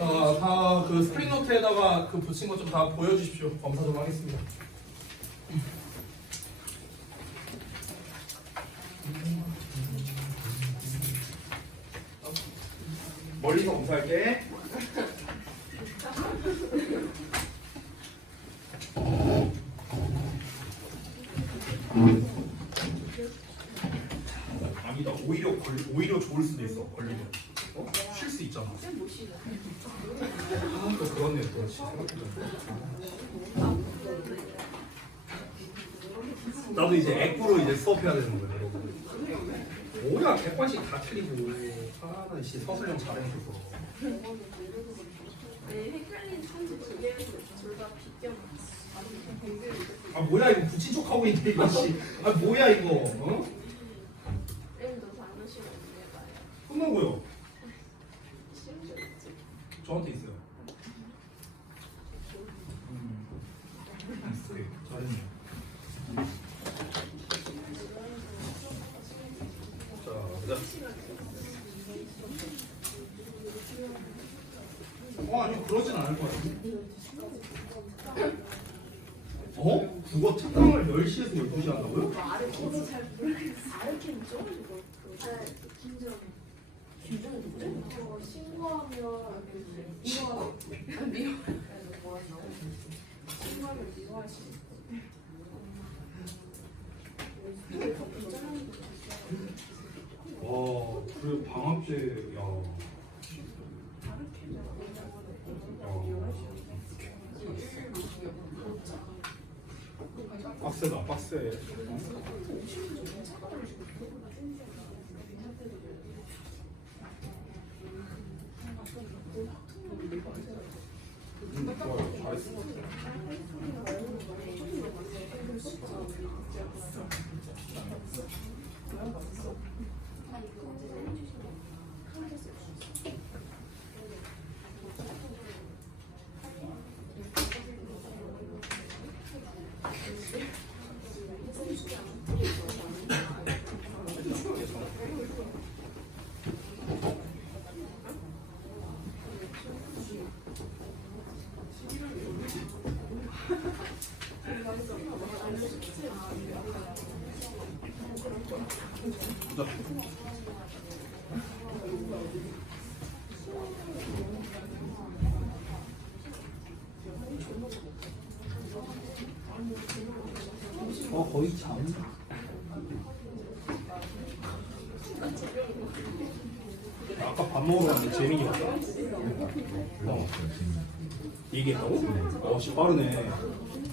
자, 다 그 스크린노트에다가 그 붙인 것 좀 다 보여주십시오. 검사 좀 하겠습니다. 멀리서 검사할게. 아니다. 오히려 좋을 수도 있어. 걸리면. 쉴 수 있잖아. 아, 또 그렇네 또. 나도 이제 액구로 이제 수업해야 되는 거야, 여러분. 뭐야, 100번씩 다 틀리고. 아, 나 씨 서술형 잘해줘서. 네, 헷갈린 산지 두 개에서 둘다 비껴. 아, 뭐야 이거 붙인 척 하고 있네 이거 씨. 아, 뭐야 이거. 어? 쌤도 장르시면 해봐요. 끝나고요. 심지어 있지. 저한테 있어요. 오케이, 잘했네요. 자, 그다음. 아니요, 그러진 않을 것 같아요. 국어 특강을 10시에서 12시 한다고요? 저도 잘 모르겠어요. 아르캠이죠? 김정. 신고하면 신고하면 미워할 수 있어요. 와, 그래 방학제 야. 빡세다, 빡세. 좋아요, 잘했어. 거의 잠. 아까 밥 먹으러 갔는데 재민이 왔다. 얘기했다고? 씨 빠르네.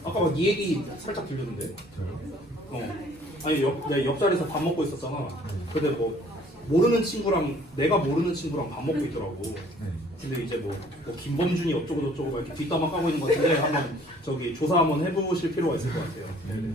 아까 막 네 얘기 살짝 들렸는데. 아니 내가 옆자리에서 밥 먹고 있었잖아. 근데 뭐 모르는 친구랑 내가 모르는 친구랑 밥 먹고 있더라고. 근데 이제 뭐 김범준이 어쩌고 저쩌고 막 이렇게 뒷담화 까고 있는 것 같은데 한번 저기 조사 한번 해보실 필요가 있을 것 같아요. 네네.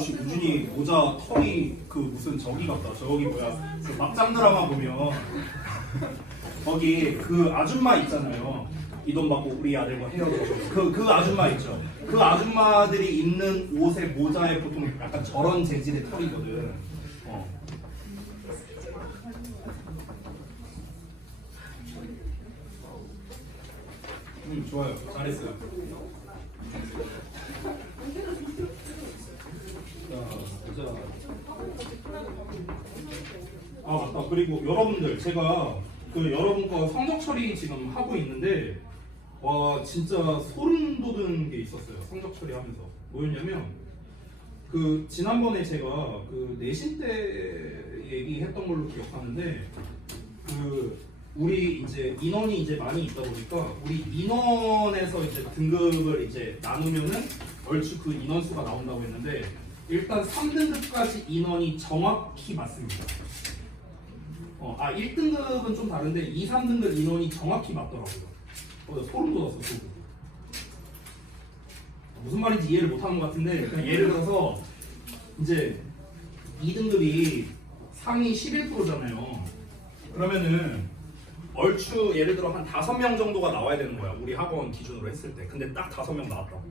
씨 우준이 모자 털이 그 무슨 저기 같다. 저기 뭐야 그 막장 드라마 보면 거기 그 아줌마 있잖아요. 이 돈 받고 우리 아들과 헤어져. 그 아줌마 있죠. 그 아줌마들이 입는 옷에 모자에 보통 약간 저런 재질의 털이거든. 좋아요. 잘했어요. 자, 아 맞다. 그리고 여러분들 제가 그 여러분 거 성적 처리 지금 하고 있는데 와 진짜 소름 돋은 게 있었어요. 성적 처리하면서 뭐였냐면 그 지난번에 제가 그 내신 때 얘기했던 걸로 기억하는데 그 우리 이제 인원이 이제 많이 있다 보니까 우리 인원에서 이제 등급을 이제 나누면은 얼추 그 인원수가 나온다고 했는데 일단 3등급까지 인원이 정확히 맞습니다. 1등급은 좀 다른데 2, 3등급 인원이 정확히 맞더라고요. 소름 돋았어, 소름. 무슨 말인지 이해를 못하는 것 같은데 그냥 예를 들어서 이제 2등급이 상위 11%잖아요. 그러면은 얼추 예를 들어 한 5명 정도가 나와야 되는 거야. 우리 학원 기준으로 했을 때. 근데 딱 5명 나왔다고.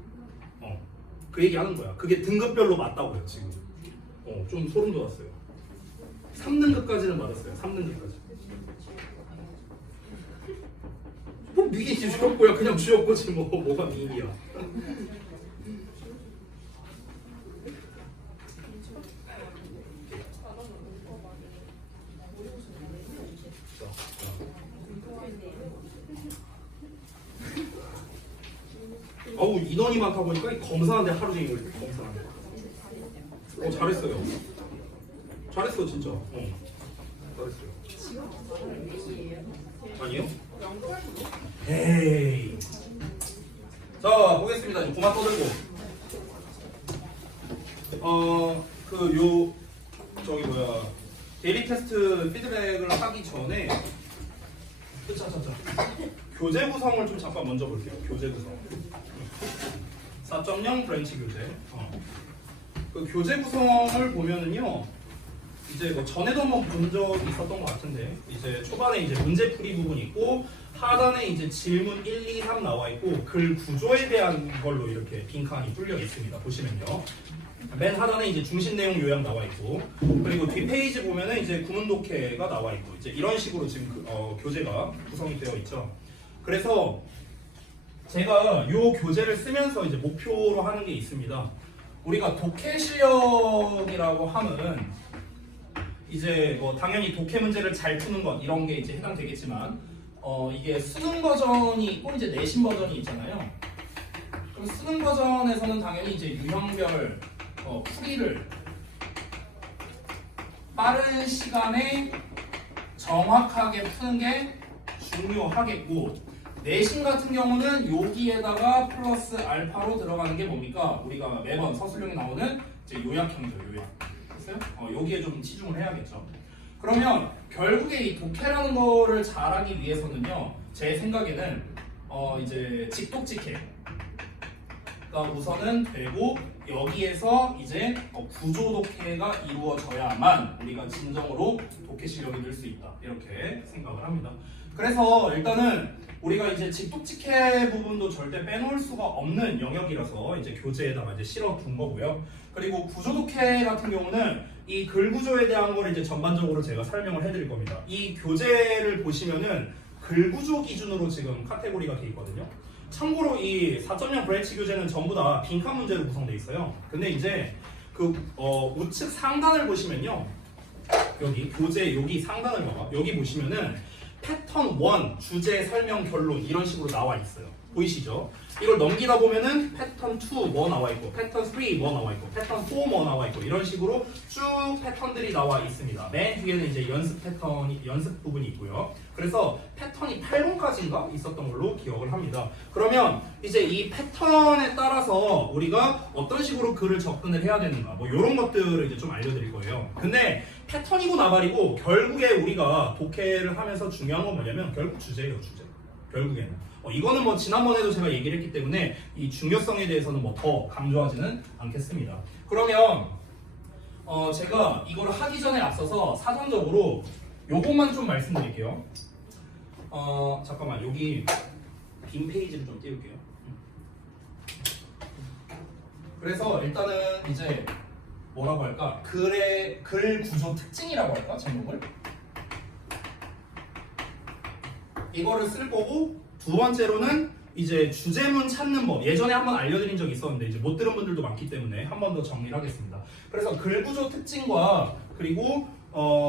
그 얘기 하는 거야. 그게 등급별로 맞다고요, 지금. 좀 소름 돋았어요. 3등급까지는 맞았어요. 3등급까지. 뭐 미인이 주였고요. 그냥 주였고지 뭐가 미인이야. 어우 인원이 많다 보니까 검사하는데 하루 종일 걸려. 검사하는데. 잘했어요. 잘했어 진짜. 잘했어요. 아니요? 에이. 자 보겠습니다. 이제 그만 떠들고. 저기 뭐야 대리 테스트 피드백을 하기 전에 교재 구성을 좀 잠깐 먼저 볼게요. 교재 구성. 4.0 브랜치 교재. 그 교재 구성을 보면은요. 이제 뭐 전에도 한번 본 적이 있었던 것 같은데 이제 초반에 이제 문제풀이 부분이 있고 하단에 이제 질문 1, 2, 3 나와 있고 글 구조에 대한 걸로 이렇게 빈칸이 뚫려 있습니다. 보시면요. 맨 하단에 이제 중심 내용 요약 나와 있고 그리고 뒷페이지 보면은 이제 구문 독해가 나와 있고 이제 이런 식으로 지금 교재가 구성이 되어 있죠. 그래서 제가 이 교재를 쓰면서 이제 목표로 하는 게 있습니다. 우리가 독해 실력이라고 하면 이제 뭐 당연히 독해 문제를 잘 푸는 것 이런 게 이제 해당되겠지만 이게 수능 버전이 있고 이제 내신 버전이 있잖아요. 그럼 수능 버전에서는 당연히 이제 유형별 풀이를 빠른 시간에 정확하게 푸는 게 중요하겠고 내신 같은 경우는 여기에다가 플러스 알파로 들어가는 게 뭡니까? 우리가 매번 서술형에 나오는 이제 요약형이죠, 요약. 됐어요? 여기에 좀 치중을 해야겠죠. 그러면 결국에 이 독해라는 거를 잘하기 위해서는요, 제 생각에는 이제 직독직해가 우선은 되고 여기에서 이제 구조 독해가 이루어져야만 우리가 진정으로 독해 실력이 늘 수 있다 이렇게 생각을 합니다. 그래서 일단은 우리가 이제 직독직해 부분도 절대 빼놓을 수가 없는 영역이라서 이제 교재에다가 이제 실어 둔 거고요. 그리고 구조 독해 같은 경우는 이 글 구조에 대한 걸 이제 전반적으로 제가 설명을 해드릴 겁니다. 이 교재를 보시면은 글 구조 기준으로 지금 카테고리가 돼 있거든요. 참고로 이 4.0 브랜치 교재는 전부 다 빈칸 문제로 구성되어 있어요. 근데 이제 그 우측 상단을 보시면요. 여기 교재 여기 상단을 봐봐. 여기 보시면은 패턴 1 주제 설명 결론 이런 식으로 나와 있어요. 보이시죠? 이걸 넘기다 보면은 패턴 2 뭐 나와 있고 패턴 3 뭐 나와 있고 패턴 4 뭐 나와 있고 이런 식으로 쭉 패턴들이 나와 있습니다. 맨 뒤에는 이제 연습 패턴이 연습 부분이 있고요. 그래서 패턴이 8번까지인가 있었던 걸로 기억을 합니다. 그러면 이제 이 패턴에 따라서 우리가 어떤 식으로 글을 접근을 해야 되는가 뭐 이런 것들을 이제 좀 알려드릴 거예요. 근데 패턴이고 나발이고 결국에 우리가 독해를 하면서 중요한 건 뭐냐면 결국 주제예요, 주제. 결국에는. 이거는 뭐 지난번에도 제가 얘기를 했기 때문에 이 중요성에 대해서는 뭐 더 강조하지는 않겠습니다. 그러면 제가 이거를 하기 전에 앞서서 사전적으로 요것만 좀 말씀드릴게요. 잠깐만 여기 빈 페이지를 좀 띄울게요. 그래서 일단은 이제 뭐라고 할까? 글 구조 특징이라고 할까? 제목을 이거를 쓸 거고 두 번째로는 이제 주제문 찾는 법 예전에 한번 알려드린 적이 있었는데 이제 못 들은 분들도 많기 때문에 한 번 더 정리를 하겠습니다. 그래서 글 구조 특징과 그리고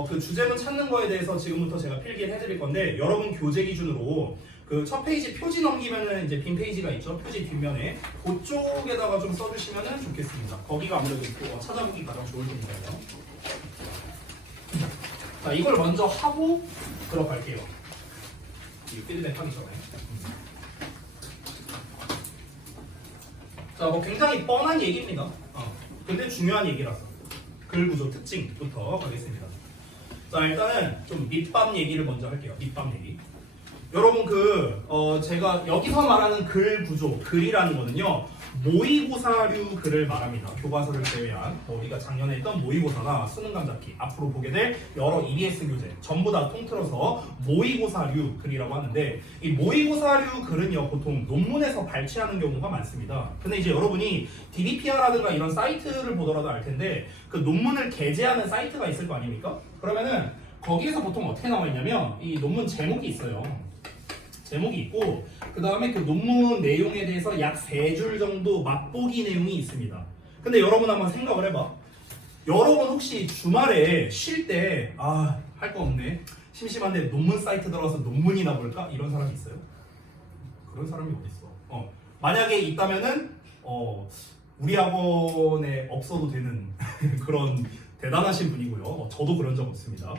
그 주제문 찾는 거에 대해서 지금부터 제가 필기를 해드릴 건데 여러분 교재 기준으로 그 첫 페이지 표지 넘기면은 이제 빈 페이지가 있죠. 표지 뒷면에 그쪽에다가 좀 써주시면은 좋겠습니다. 거기가 아무래도 찾아보기 가장 좋을 테니까요. 자 이걸 먼저 하고 들어갈게요. 이 피드백 하기 전에. 자, 뭐 굉장히 뻔한 얘기입니다. 근데 중요한 얘기라서. 글 구조 특징부터 가겠습니다. 자, 일단은 좀 밑밥 얘기를 먼저 할게요. 밑밥 얘기. 여러분 제가 여기서 말하는 글 구조, 글이라는 거는요. 모의고사류 글을 말합니다. 교과서를 제외한 우리가 작년에 했던 모의고사나 수능 감잡기, 앞으로 보게 될 여러 EBS 교재 전부 다 통틀어서 모의고사류 글이라고 하는데, 이 모의고사류 글은요 보통 논문에서 발췌하는 경우가 많습니다. 근데 이제 여러분이 DBPR라든가 이런 사이트를 보더라도 알 텐데, 그 논문을 게재하는 사이트가 있을 거 아닙니까? 그러면은 거기에서 보통 어떻게 나와 있냐면 이 논문 제목이 있어요. 제목이 있고, 그 다음에 그 논문 내용에 대해서 약 3줄 정도 맛보기 내용이 있습니다. 근데 여러분 한번 생각을 해봐. 여러분 혹시 주말에 쉴 때 할 거 없네, 심심한데 논문 사이트 들어가서 논문이나 볼까? 이런 사람이 있어요? 그런 사람이 어딨어? 만약에 있다면은 우리 학원에 없어도 되는 그런 대단하신 분이고요. 저도 그런 적 없습니다.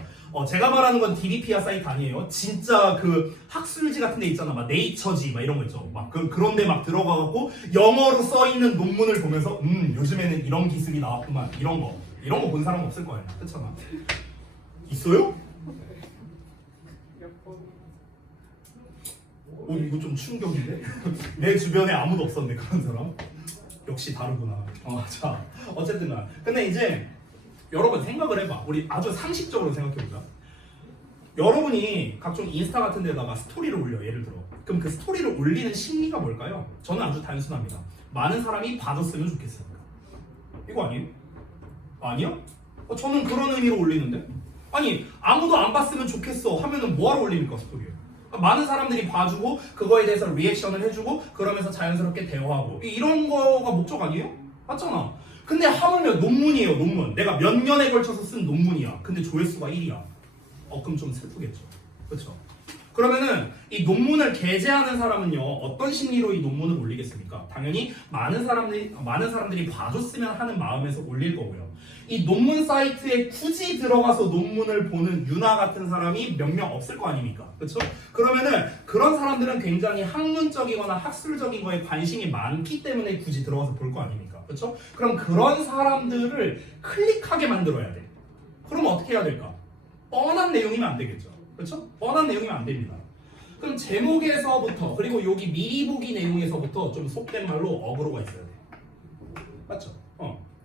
제가 말하는 건 DBPR 사이트 아니에요. 진짜 그 학술지 같은 데 있잖아. 막 네이처지 막 이런 거 있죠. 막 그런 데 막 들어가갖고 영어로 써 있는 논문을 보면서 요즘에는 이런 기술이 나왔구만. 이런 거 본 사람 없을 거 아니야. 그렇잖아. 있어요? 이거 좀 충격인데? 내 주변에 아무도 없었네 그런 사람. 역시 다르구나. 자, 어쨌든 근데 이제 여러분 생각을 해봐. 우리 아주 상식적으로 생각해보자. 여러분이 각종 인스타 같은 데다가 스토리를 올려, 예를 들어. 그럼 그 스토리를 올리는 심리가 뭘까요? 저는 아주 단순합니다. 많은 사람이 봐줬으면 좋겠습니다. 이거 아니에요? 아니요? 저는 그런 의미로 올리는데? 아니, 아무도 안 봤으면 좋겠어 하면은 뭐하러 올립니까, 스토리에? 많은 사람들이 봐주고 그거에 대해서 리액션을 해주고 그러면서 자연스럽게 대화하고 이런 거가 목적 아니에요? 맞잖아. 근데 하물며 논문이에요, 논문. 내가 몇 년에 걸쳐서 쓴 논문이야. 근데 조회수가 1이야. 그럼 좀 슬프겠죠. 그렇죠? 그러면은 이 논문을 게재하는 사람은요, 어떤 심리로 이 논문을 올리겠습니까? 당연히 많은 사람들이 봐줬으면 하는 마음에서 올릴 거고요. 이 논문 사이트에 굳이 들어가서 논문을 보는 유나 같은 사람이 몇 명 없을 거 아닙니까? 그렇죠? 그러면은 그런 사람들은 굉장히 학문적이거나 학술적인 거에 관심이 많기 때문에 굳이 들어가서 볼 거 아닙니까? 그렇죠? 그럼 그런 사람들을 클릭하게 만들어야 돼. 그럼 어떻게 해야 될까? 뻔한 내용이면 안 되겠죠. 그렇죠? 뻔한 내용이면 안 됩니다. 그럼 제목에서부터, 그리고 여기 미리 보기 내용에서부터 좀 속된 말로 어그로가 있어야 돼. 맞죠?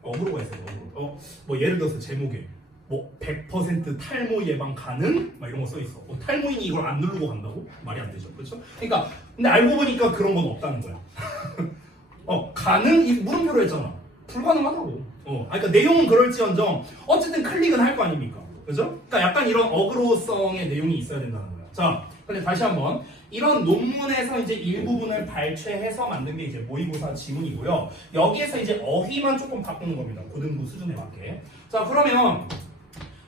어그로가 있어요. 어그로. 뭐 예를 들어서 제목에 뭐 100% 탈모 예방 가능? 막 이런 거 써 있어. 탈모인이 이걸 안 누르고 간다고? 말이 안 되죠. 그렇죠? 그러니까 근데 알고 보니까 그런 건 없다는 거야. 가능? 이 물음표로 했잖아. 불가능하다고. 그러니까 내용은 그럴지언정 어쨌든 클릭은 할 거 아닙니까? 그죠? 그러니까 약간 이런 어그로성의 내용이 있어야 된다는 거야. 자, 근데 다시 한번 이런 논문에서 이제 일부분을 발췌해서 만든 게 이제 모의고사 지문이고요. 여기에서 이제 어휘만 조금 바꾸는 겁니다. 고등부 수준에 맞게. 자, 그러면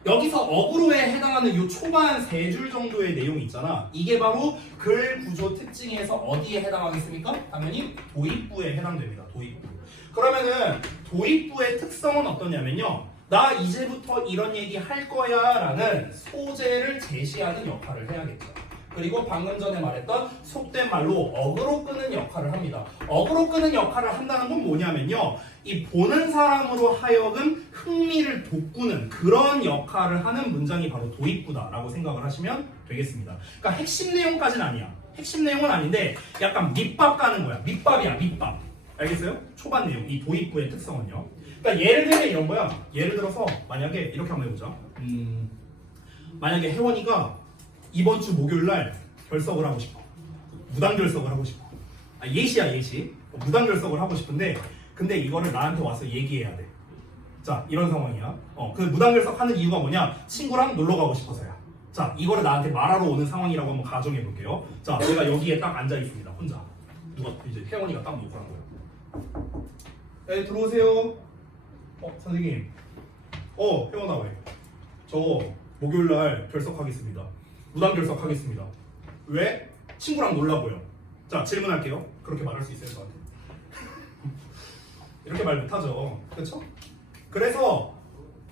여기서 어그로에 해당하는 이 초반 3줄 정도의 내용이 있잖아. 이게 바로 글 구조 특징에서 어디에 해당하겠습니까? 당연히 도입부에 해당됩니다. 도입부. 그러면은 도입부의 특성은 어떠냐면요. 나 이제부터 이런 얘기 할 거야 라는 소재를 제시하는 역할을 해야겠죠. 그리고 방금 전에 말했던 속된 말로 어그로 끄는 역할을 합니다. 어그로 끄는 역할을 한다는 건 뭐냐면요, 이 보는 사람으로 하여금 흥미를 돋구는 그런 역할을 하는 문장이 바로 도입부다라고 생각을 하시면 되겠습니다. 그러니까 핵심 내용까지는 아니야. 핵심 내용은 아닌데 약간 밑밥 까는 거야. 밑밥이야, 밑밥. 알겠어요? 초반 내용, 이 도입부의 특성은요. 그러니까 예를 들면 이런 거야. 예를 들어서 만약에 이렇게 한번 해보자. 만약에 혜원이가 이번 주 목요일 날 결석을 하고 싶어. 무단 결석을 하고 싶어. 예시야, 예시. 무단 결석을 하고 싶은데 근데 이거를 나한테 와서 얘기해야 돼. 자, 이런 상황이야. 그 무단 결석하는 이유가 뭐냐? 친구랑 놀러 가고 싶어서야. 자, 이거를 나한테 말하러 오는 상황이라고 한번 가정해 볼게요. 자, 내가 여기에 딱 앉아 있습니다. 혼자. 누가 이제 혜원이가 딱 놓고 한 거야. 네, 들어오세요. 선생님. 혜원아 왜? 저 목요일 날 결석하겠습니다. 무단 결석하겠습니다. 왜? 친구랑 놀라고요. 자, 질문할게요. 그렇게 말할 수 있어요, 저한테? 이렇게 말 못하죠. 그렇죠? 그래서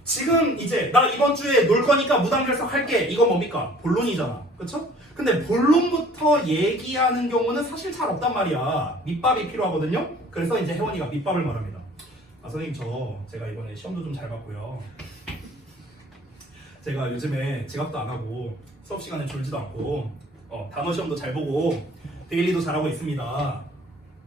지금 이제 나 이번 주에 놀 거니까 무단 결석할게. 이건 뭡니까? 본론이잖아. 그렇죠? 근데 본론부터 얘기하는 경우는 사실 잘 없단 말이야. 밑밥이 필요하거든요. 그래서 이제 혜원이가 밑밥을 말합니다. 선생님, 제가 이번에 시험도 좀 잘 봤고요. 제가 요즘에 지각도 안 하고 수업 시간에 졸지도 않고 단어 시험도 잘 보고 데일리도 잘하고 있습니다.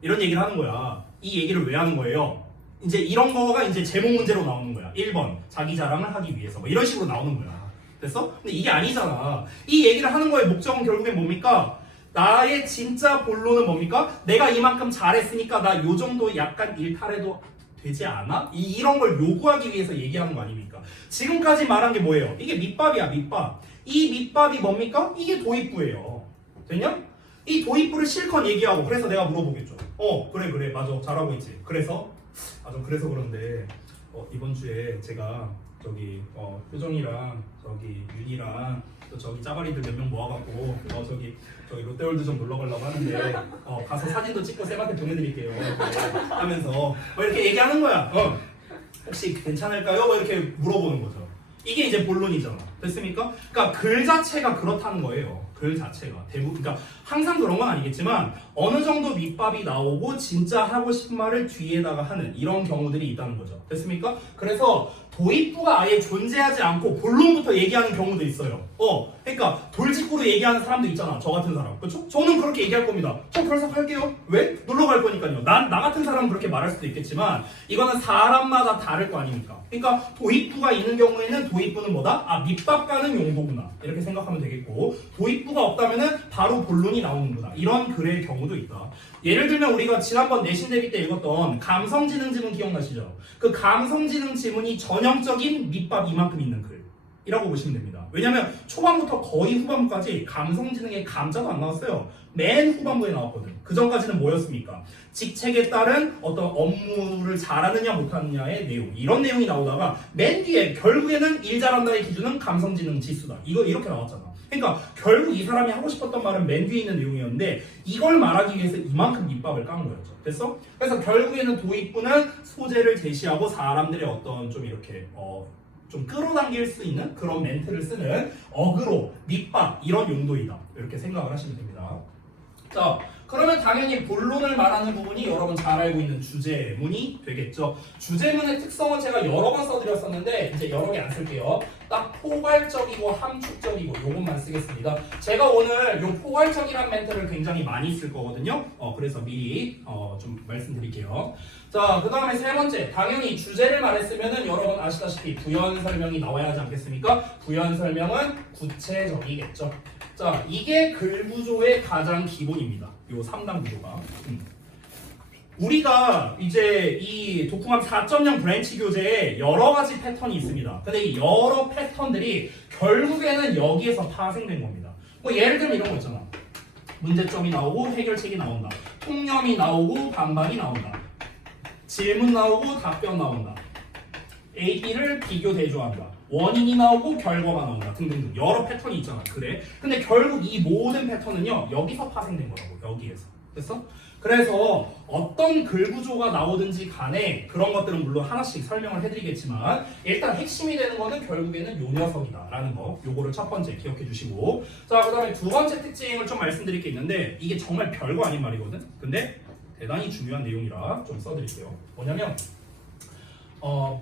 이런 얘기를 하는 거야. 이 얘기를 왜 하는 거예요? 이제 이런 거가 이제 제목 문제로 나오는 거야. 1번 자기 자랑을 하기 위해서 뭐 이런 식으로 나오는 거야. 됐어? 근데 이게 아니잖아. 이 얘기를 하는 거의 목적은 결국엔 뭡니까? 나의 진짜 본론은 뭡니까? 내가 이만큼 잘했으니까 나 요 정도 약간 일탈해도 되지 않아? 이런 걸 요구하기 위해서 얘기하는 거 아닙니까? 지금까지 말한 게 뭐예요? 이게 밑밥이야, 밑밥. 이 밑밥이 뭡니까? 이게 도입부예요. 됐냐? 이 도입부를 실컷 얘기하고 그래서 내가 물어보겠죠. 그래 맞아 잘하고 있지. 그래서 그래서 그런데 이번 주에 제가 저기 효정이랑 저기 윤이랑 또 저기 짜가리들 몇 명 모아갖고 저기 롯데월드 좀 놀러 가려고 하는데 가서 사진도 찍고 쌤한테 보내드릴게요 하면서 이렇게 얘기하는 거야. 혹시 괜찮을까요? 이렇게 물어보는 거죠. 이게 이제 본론이잖아. 됐습니까? 그러니까 글 자체가 그렇다는 거예요. 글 자체가 대부분, 그러니까 항상 그런 건 아니겠지만 어느 정도 밑밥이 나오고 진짜 하고 싶은 말을 뒤에다가 하는 이런 경우들이 있다는 거죠. 됐습니까? 그래서 도입부가 아예 존재하지 않고 본론부터 얘기하는 경우도 있어요. 그러니까 돌직구로 얘기하는 사람도 있잖아. 저 같은 사람. 그렇죠? 저는 그렇게 얘기할 겁니다. 저 결석할게요. 왜? 놀러 갈 거니까요. 나 같은 사람은 그렇게 말할 수도 있겠지만 이거는 사람마다 다를 거 아닙니까? 그러니까 도입부가 있는 경우에는 도입부는 뭐다? 밑밥 가는 용도구나. 이렇게 생각하면 되겠고 도입부가 없다면은 바로 본론이 나오는구나. 이런 글의 경우도 있다. 예를 들면 우리가 지난번 내신 대비 때 읽었던 감성지능 지문 기억나시죠? 그 감성지능 지문이 전형적인 밑밥 이만큼 있는 글이라고 보시면 됩니다. 왜냐면 초반부터 거의 후반부까지 감성지능의 감자도 안 나왔어요. 맨 후반부에 나왔거든. 그 전까지는 뭐였습니까? 직책에 따른 어떤 업무를 잘하느냐 못하느냐의 내용, 이런 내용이 나오다가 맨 뒤에 결국에는 일 잘한다의 기준은 감성지능 지수다. 이거 이렇게 나왔잖아. 그러니까 결국 이 사람이 하고 싶었던 말은 맨 뒤에 있는 내용이었는데 이걸 말하기 위해서 이만큼 밑밥을 깐 거였죠. 됐어? 그래서 결국에는 도입부는 소재를 제시하고 사람들의 어떤 좀 이렇게 좀 끌어당길 수 있는 그런 멘트를 쓰는 어그로, 밑밥 이런 용도이다. 이렇게 생각을 하시면 됩니다. 자, 그러면 당연히 본론을 말하는 부분이 여러분 잘 알고 있는 주제문이 되겠죠. 주제문의 특성은 제가 여러 번 써드렸었는데 이제 여러 개 안 쓸게요. 딱 포괄적이고 함축적이고 요것만 쓰겠습니다. 제가 오늘 요 포괄적이란 멘트를 굉장히 많이 쓸 거거든요. 그래서 미리 좀 말씀드릴게요. 자, 그 다음에 세 번째, 당연히 주제를 말했으면은 여러분 아시다시피 부연 설명이 나와야 하지 않겠습니까? 부연 설명은 구체적이겠죠. 자, 이게 글 구조의 가장 기본입니다. 요 3단 구조가. 우리가 이제 이 독후감 4.0 브랜치 교재에 여러 가지 패턴이 있습니다. 근데 이 여러 패턴들이 결국에는 여기에서 파생된 겁니다. 뭐 예를 들면 이런 거 있잖아. 문제점이 나오고 해결책이 나온다. 통념이 나오고 반박이 나온다. 질문 나오고 답변 나온다. A, B를 비교 대조한다. 원인이 나오고 결과가 나온다. 등등등 여러 패턴이 있잖아. 그래? 근데 결국 이 모든 패턴은요 여기서 파생된 거라고. 여기에서. 됐어? 그래서 어떤 글 구조가 나오든지 간에 그런 것들은 물론 하나씩 설명을 해드리겠지만 일단 핵심이 되는 거는 결국에는 요 녀석이다 라는 거, 요거를 첫 번째 기억해 주시고, 자, 그 다음에 두 번째 특징을 좀 말씀드릴 게 있는데 이게 정말 별거 아닌 말이거든. 근데 대단히 중요한 내용이라 좀 써드릴게요. 뭐냐면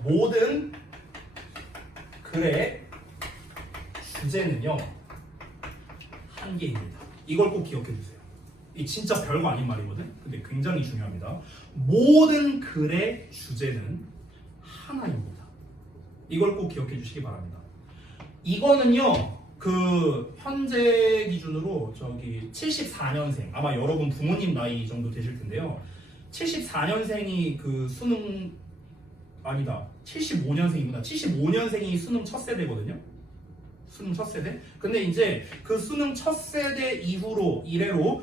모든 글의 주제는요 한계입니다. 이걸 꼭 기억해 주세요. 이 진짜 별거 아닌 말이거든. 근데 굉장히 중요합니다. 모든 글의 주제는 하나입니다. 이걸 꼭 기억해 주시기 바랍니다. 이거는요 그 현재 기준으로 저기 74년생, 아마 여러분 부모님 나이 정도 되실 텐데요. 74년생이 그 수능, 아니다, 75년생이구나. 75년생이 수능 첫 세대거든요. 수능 첫 세대. 근데 이제 그 수능 첫 세대 이후로 이래로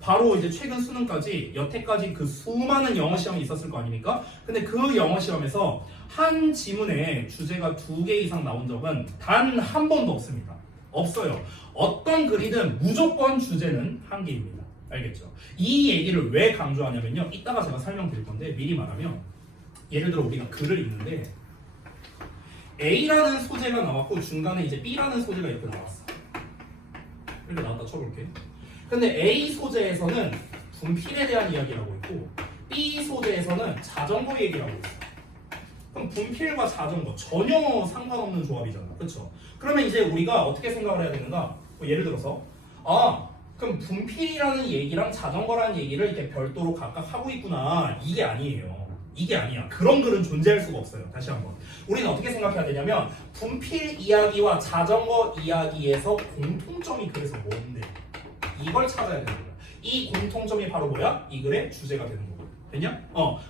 바로 이제 최근 수능까지 여태까지 그 수많은 영어 시험이 있었을 거 아닙니까? 근데 그 영어 시험에서 한 지문에 주제가 2개 이상 나온 적은 단 한 번도 없습니다. 없어요. 어떤 글이든 무조건 주제는 한 개입니다. 알겠죠? 이 얘기를 왜 강조하냐면요, 이따가 제가 설명드릴 건데 미리 말하면, 예를 들어 우리가 글을 읽는데 A라는 소재가 나왔고 중간에 이제 B라는 소재가 이렇게 나왔어. 이렇게 나왔다 쳐볼게. 근데 A 소재에서는 분필에 대한 이야기를 하고 있고 B 소재에서는 자전거 얘기를 하고 있어. 그럼 분필과 자전거 전혀 상관없는 조합이잖아. 그렇죠? 그러면 이제 우리가 어떻게 생각을 해야 되는가? 뭐 예를 들어서 그럼 분필이라는 얘기랑 자전거라는 얘기를 이렇게 별도로 각각 하고 있구나. 이게 아니에요. 이게 아니야. 그런 글은 존재할 수가 없어요. 다시 한번. 우리는 어떻게 생각해야 되냐면 분필 이야기와 자전거 이야기에서 공통점이 그래서 뭔데? 이걸 찾아야 되는 거야. 이 공통점이 바로 뭐야? 이 글의 주제가 되는 거고. 됐냐?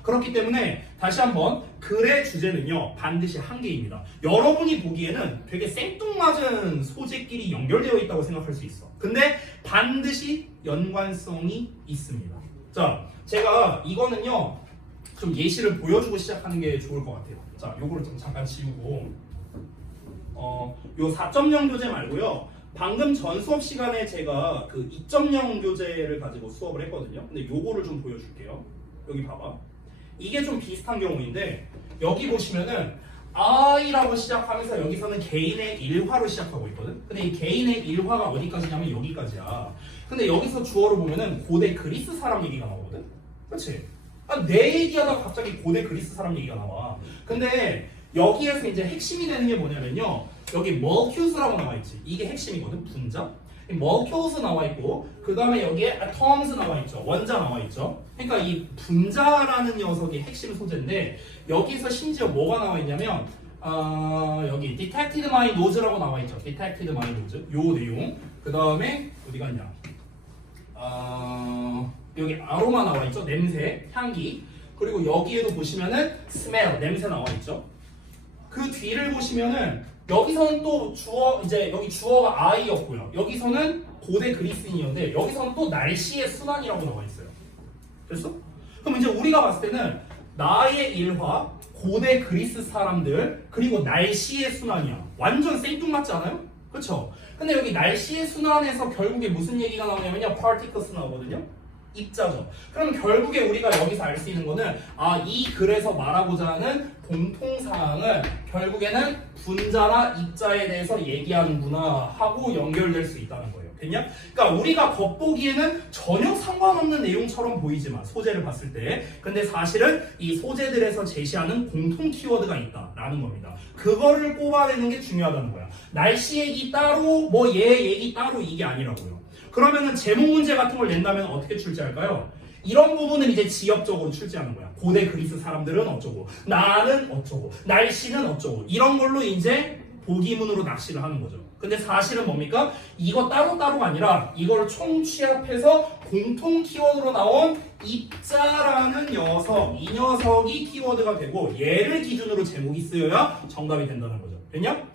그렇기 때문에 다시 한번 글의 주제는요 반드시 한 개입니다. 여러분이 보기에는 되게 생뚱맞은 소재끼리 연결되어 있다고 생각할 수 있어. 근데 반드시 연관성이 있습니다. 자, 제가 이거는요 좀 예시를 보여주고 시작하는 게 좋을 것 같아요. 자, 요거를 좀 잠깐 지우고 요 4.0 교재 말고요. 방금 전 수업 시간에 제가 그 2.0 교재를 가지고 수업을 했거든요. 근데 요거를 좀 보여줄게요. 여기 봐봐. 이게 좀 비슷한 경우인데 여기 보시면은 I라고 시작하면서 여기서는 개인의 일화로 시작하고 있거든. 근데 이 개인의 일화가 어디까지냐면 여기까지야. 근데 여기서 주어를 보면은 고대 그리스 사람 얘기가 나오거든. 그렇지? 내 얘기하다가 갑자기 고대 그리스 사람 얘기가 나와. 근데 여기에서 이제 핵심이 되는 게 뭐냐면요. 여기 멀큐스라고 나와 있지. 이게 핵심이거든. 분자. 멀큐스 나와 있고 그 다음에 여기에 atoms 나와 있죠. 원자 나와 있죠. 그러니까 이 분자라는 녀석이 핵심 소재인데 여기서 심지어 뭐가 나와 있냐면 여기 detected by nose라고 나와 있죠. detected by nose 요 내용. 그 다음에 어디 갔냐? 여기 아로마 나와 있죠. 냄새, 향기. 그리고 여기에도 보시면은 smell, 냄새 나와 있죠. 그 뒤를 보시면은 여기서는 또 주어 이제 여기 주어가 I였고요. 여기서는 고대 그리스인이었는데 여기서는 또 날씨의 순환이라고 나와 있어요. 됐어? 그럼 이제 우리가 봤을 때는 나의 일화, 고대 그리스 사람들 그리고 날씨의 순환이야. 완전 생뚱맞지 않아요? 그렇죠? 근데 여기 날씨의 순환에서 결국에 무슨 얘기가 나오냐면요. particles 나오거든요. 입자죠. 그럼 결국에 우리가 여기서 알 수 있는 거는 이 글에서 말하고자 하는 공통사항은 결국에는 분자나 입자에 대해서 얘기하는구나 하고 연결될 수 있다는 거예요. 됐냐? 그러니까 우리가 겉보기에는 전혀 상관없는 내용처럼 보이지만 소재를 봤을 때 근데 사실은 이 소재들에서 제시하는 공통 키워드가 있다라는 겁니다. 그거를 뽑아내는 게 중요하다는 거야. 날씨 얘기 따로 뭐 얘 얘기 따로 이게 아니라고요. 그러면은 제목 문제 같은 걸 낸다면 어떻게 출제할까요? 이런 부분은 이제 지역적으로 출제하는 거야. 고대 그리스 사람들은 어쩌고, 나는 어쩌고, 날씨는 어쩌고 이런 걸로 이제 보기문으로 낚시를 하는 거죠. 근데 사실은 뭡니까? 이거 따로따로가 아니라 이걸 총취합해서 공통 키워드로 나온 입자라는 녀석, 이 녀석이 키워드가 되고 얘를 기준으로 제목이 쓰여야 정답이 된다는 거죠. 됐냐?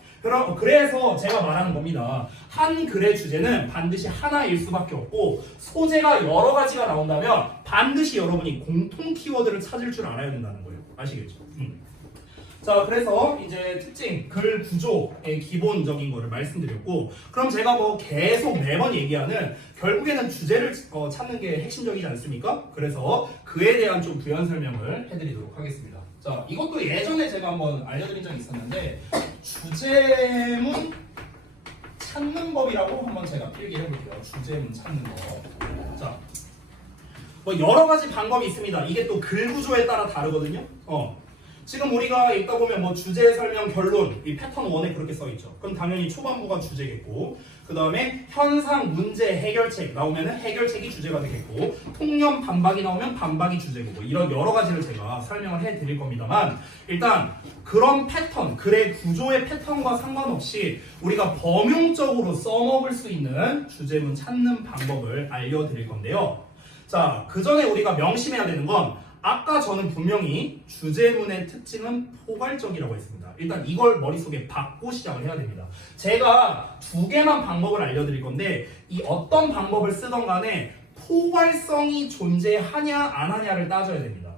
그래서 제가 말하는 겁니다. 한 글의 주제는 반드시 하나일 수밖에 없고 소재가 여러 가지가 나온다면 반드시 여러분이 공통 키워드를 찾을 줄 알아야 된다는 거예요. 아시겠죠? 자, 그래서 이제 특징, 글 구조의 기본적인 거를 말씀드렸고 그럼 제가 뭐 계속 매번 얘기하는 결국에는 주제를 찾는 게 핵심적이지 않습니까? 그래서 그에 대한 좀 부연 설명을 해드리도록 하겠습니다. 자, 이것도 예전에 제가 한번 알려드린 적이 있었는데 주제문 찾는 법이라고 한번 제가 필기해볼게요. 주제문 찾는 법. 자, 뭐 여러 가지 방법이 있습니다. 이게 또 글 구조에 따라 다르거든요. 지금 우리가 읽다 보면 뭐 주제 설명 결론 이 패턴 1에 그렇게 써 있죠. 그럼 당연히 초반부가 주제겠고 그 다음에 현상 문제 해결책 나오면은 해결책이 주제가 되겠고 통념 반박이 나오면 반박이 주제고 뭐 이런 여러 가지를 제가 설명을 해드릴 겁니다만 일단 그런 패턴 글의 구조의 패턴과 상관없이 우리가 범용적으로 써먹을 수 있는 주제문 찾는 방법을 알려드릴 건데요. 자, 그 전에 우리가 명심해야 되는 건 아까 저는 분명히 주제문의 특징은 포괄적이라고 했습니다. 일단 이걸 머릿속에 박고 시작을 해야 됩니다. 제가 두 개만 방법을 알려드릴 건데 이 어떤 방법을 쓰던 간에 포괄성이 존재하냐 안 하냐를 따져야 됩니다.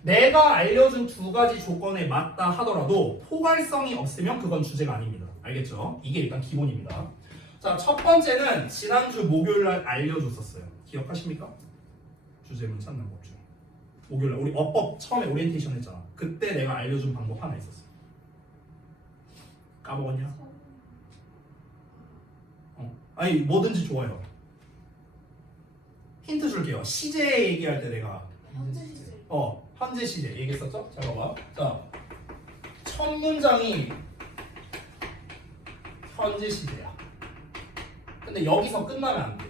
내가 알려준 두 가지 조건에 맞다 하더라도 포괄성이 없으면 그건 주제가 아닙니다. 알겠죠? 이게 일단 기본입니다. 자, 첫 번째는 지난주 목요일날 알려줬었어요. 기억하십니까? 주제문 찾는 법 중에. 목요일날 우리 어법 처음에 오리엔테이션 했잖아. 그때 내가 알려준 방법 하나 있었어. 까먹었냐? 아니 뭐든지 좋아요. 힌트 줄게요. 시제 얘기할 때 내가 현재 시제. 현재 시제 얘기했었죠? 자, 봐봐. 자, 첫 문장이 현재 시제야. 근데 여기서 끝나면 안 돼.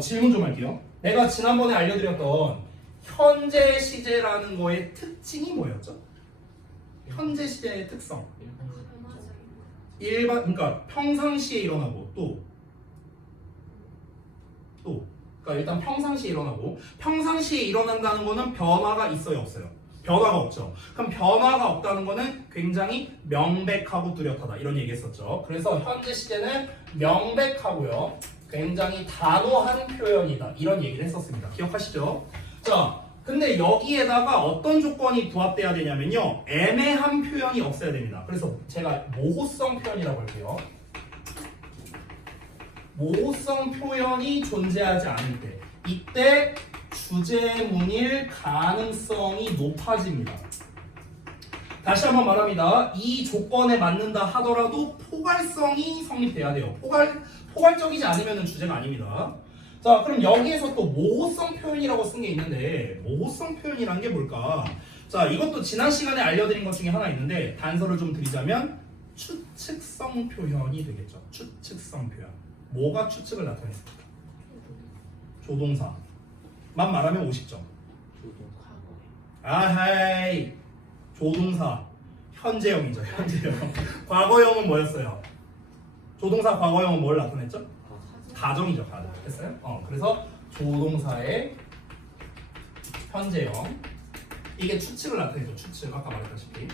질문 좀 할게요. 내가 지난번에 알려드렸던 현재 시제라는 거의 특징이 뭐였죠? 현재 시제의 특성. 그러니까 평상시에 일어나고 그러니까 일단 평상시에 일어나고 평상시에 일어난다는 거는 변화가 있어요, 없어요? 변화가 없죠. 그럼 변화가 없다는 거는 굉장히 명백하고 뚜렷하다 이런 얘기했었죠. 그래서 현재 시제는 명백하고요, 굉장히 단호한 표현이다 이런 얘기를 했었습니다. 기억하시죠? 자, 근데 여기에다가 어떤 조건이 부합돼야 되냐면요, 애매한 표현이 없어야 됩니다. 그래서 제가 모호성 표현이라고 할게요. 모호성 표현이 존재하지 않을 때, 이때 주제문일 가능성이 높아집니다. 다시 한번 말합니다. 이 조건에 맞는다 하더라도 포괄성이 성립돼야 돼요. 포괄적이지 않으면 주제가 아닙니다. 자, 그럼 여기에서 또 모호성 표현이라고 쓴 게 있는데, 모호성 표현이란 게 뭘까? 자, 이것도 지난 시간에 알려드린 것 중에 하나 있는데, 단서를 좀 드리자면 추측성 표현이 되겠죠. 추측성 표현. 뭐가 추측을 나타냈을까? 조동사만 말하면 50점. 아하이, 조동사 현재형이죠. 현재형. 과거형은 뭐였어요? 조동사 과거형은 뭘 나타냈죠? 가정이죠. 가정. 됐어요? 그래서 조동사의 현재형, 이게 추측을 나타내죠. 추측. 아까 말했다시피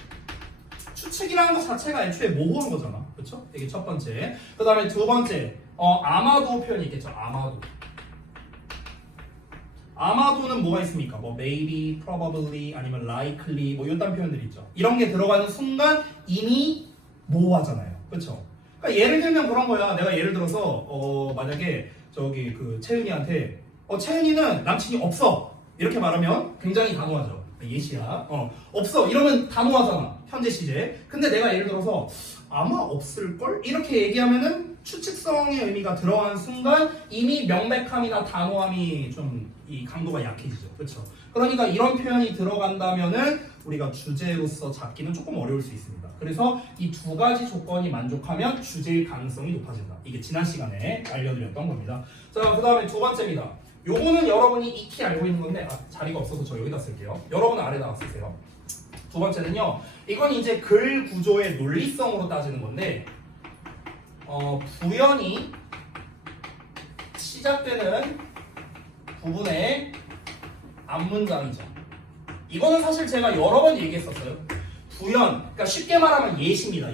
추측이라는 것 자체가 애초에 모호한 거잖아. 그렇죠? 이게 첫 번째. 그 다음에 두 번째, 아마도 표현이 있겠죠. 아마도는 뭐가 있습니까? 뭐 maybe, probably, 아니면 likely, 뭐 이런 표현들이 있죠. 이런 게 들어가는 순간 이미 모호하잖아요. 그렇죠? 그러니까 예를 들면 그런 거야. 내가 예를 들어서 만약에 저기 그 채은이한테 채은이는 남친이 없어 이렇게 말하면 굉장히 단호하죠. 예시야. 없어 이러면 단호하잖아. 현재 시제. 근데 내가 예를 들어서 아마 없을걸? 이렇게 얘기하면은 추측성의 의미가 들어간 순간 이미 명백함이나 단호함이 좀 이 강도가 약해지죠. 그렇죠? 그러니까 이런 표현이 들어간다면은 우리가 주제로서 잡기는 조금 어려울 수 있습니다. 그래서 이 두 가지 조건이 만족하면 주제일 가능성이 높아진다. 이게 지난 시간에 알려드렸던 겁니다. 자, 그 다음에 두 번째입니다. 요거는 여러분이 익히 알고 있는 건데 자리가 없어서 저 여기다 쓸게요. 여러분은 아래다가 쓰세요. 두 번째는요, 이건 이제 글 구조의 논리성으로 따지는 건데, 부연이 시작되는 부분의 앞문장이죠. 이거는 사실 제가 여러 번 얘기했었어요. 부연, 그러니까 쉽게 말하면 예시입니다.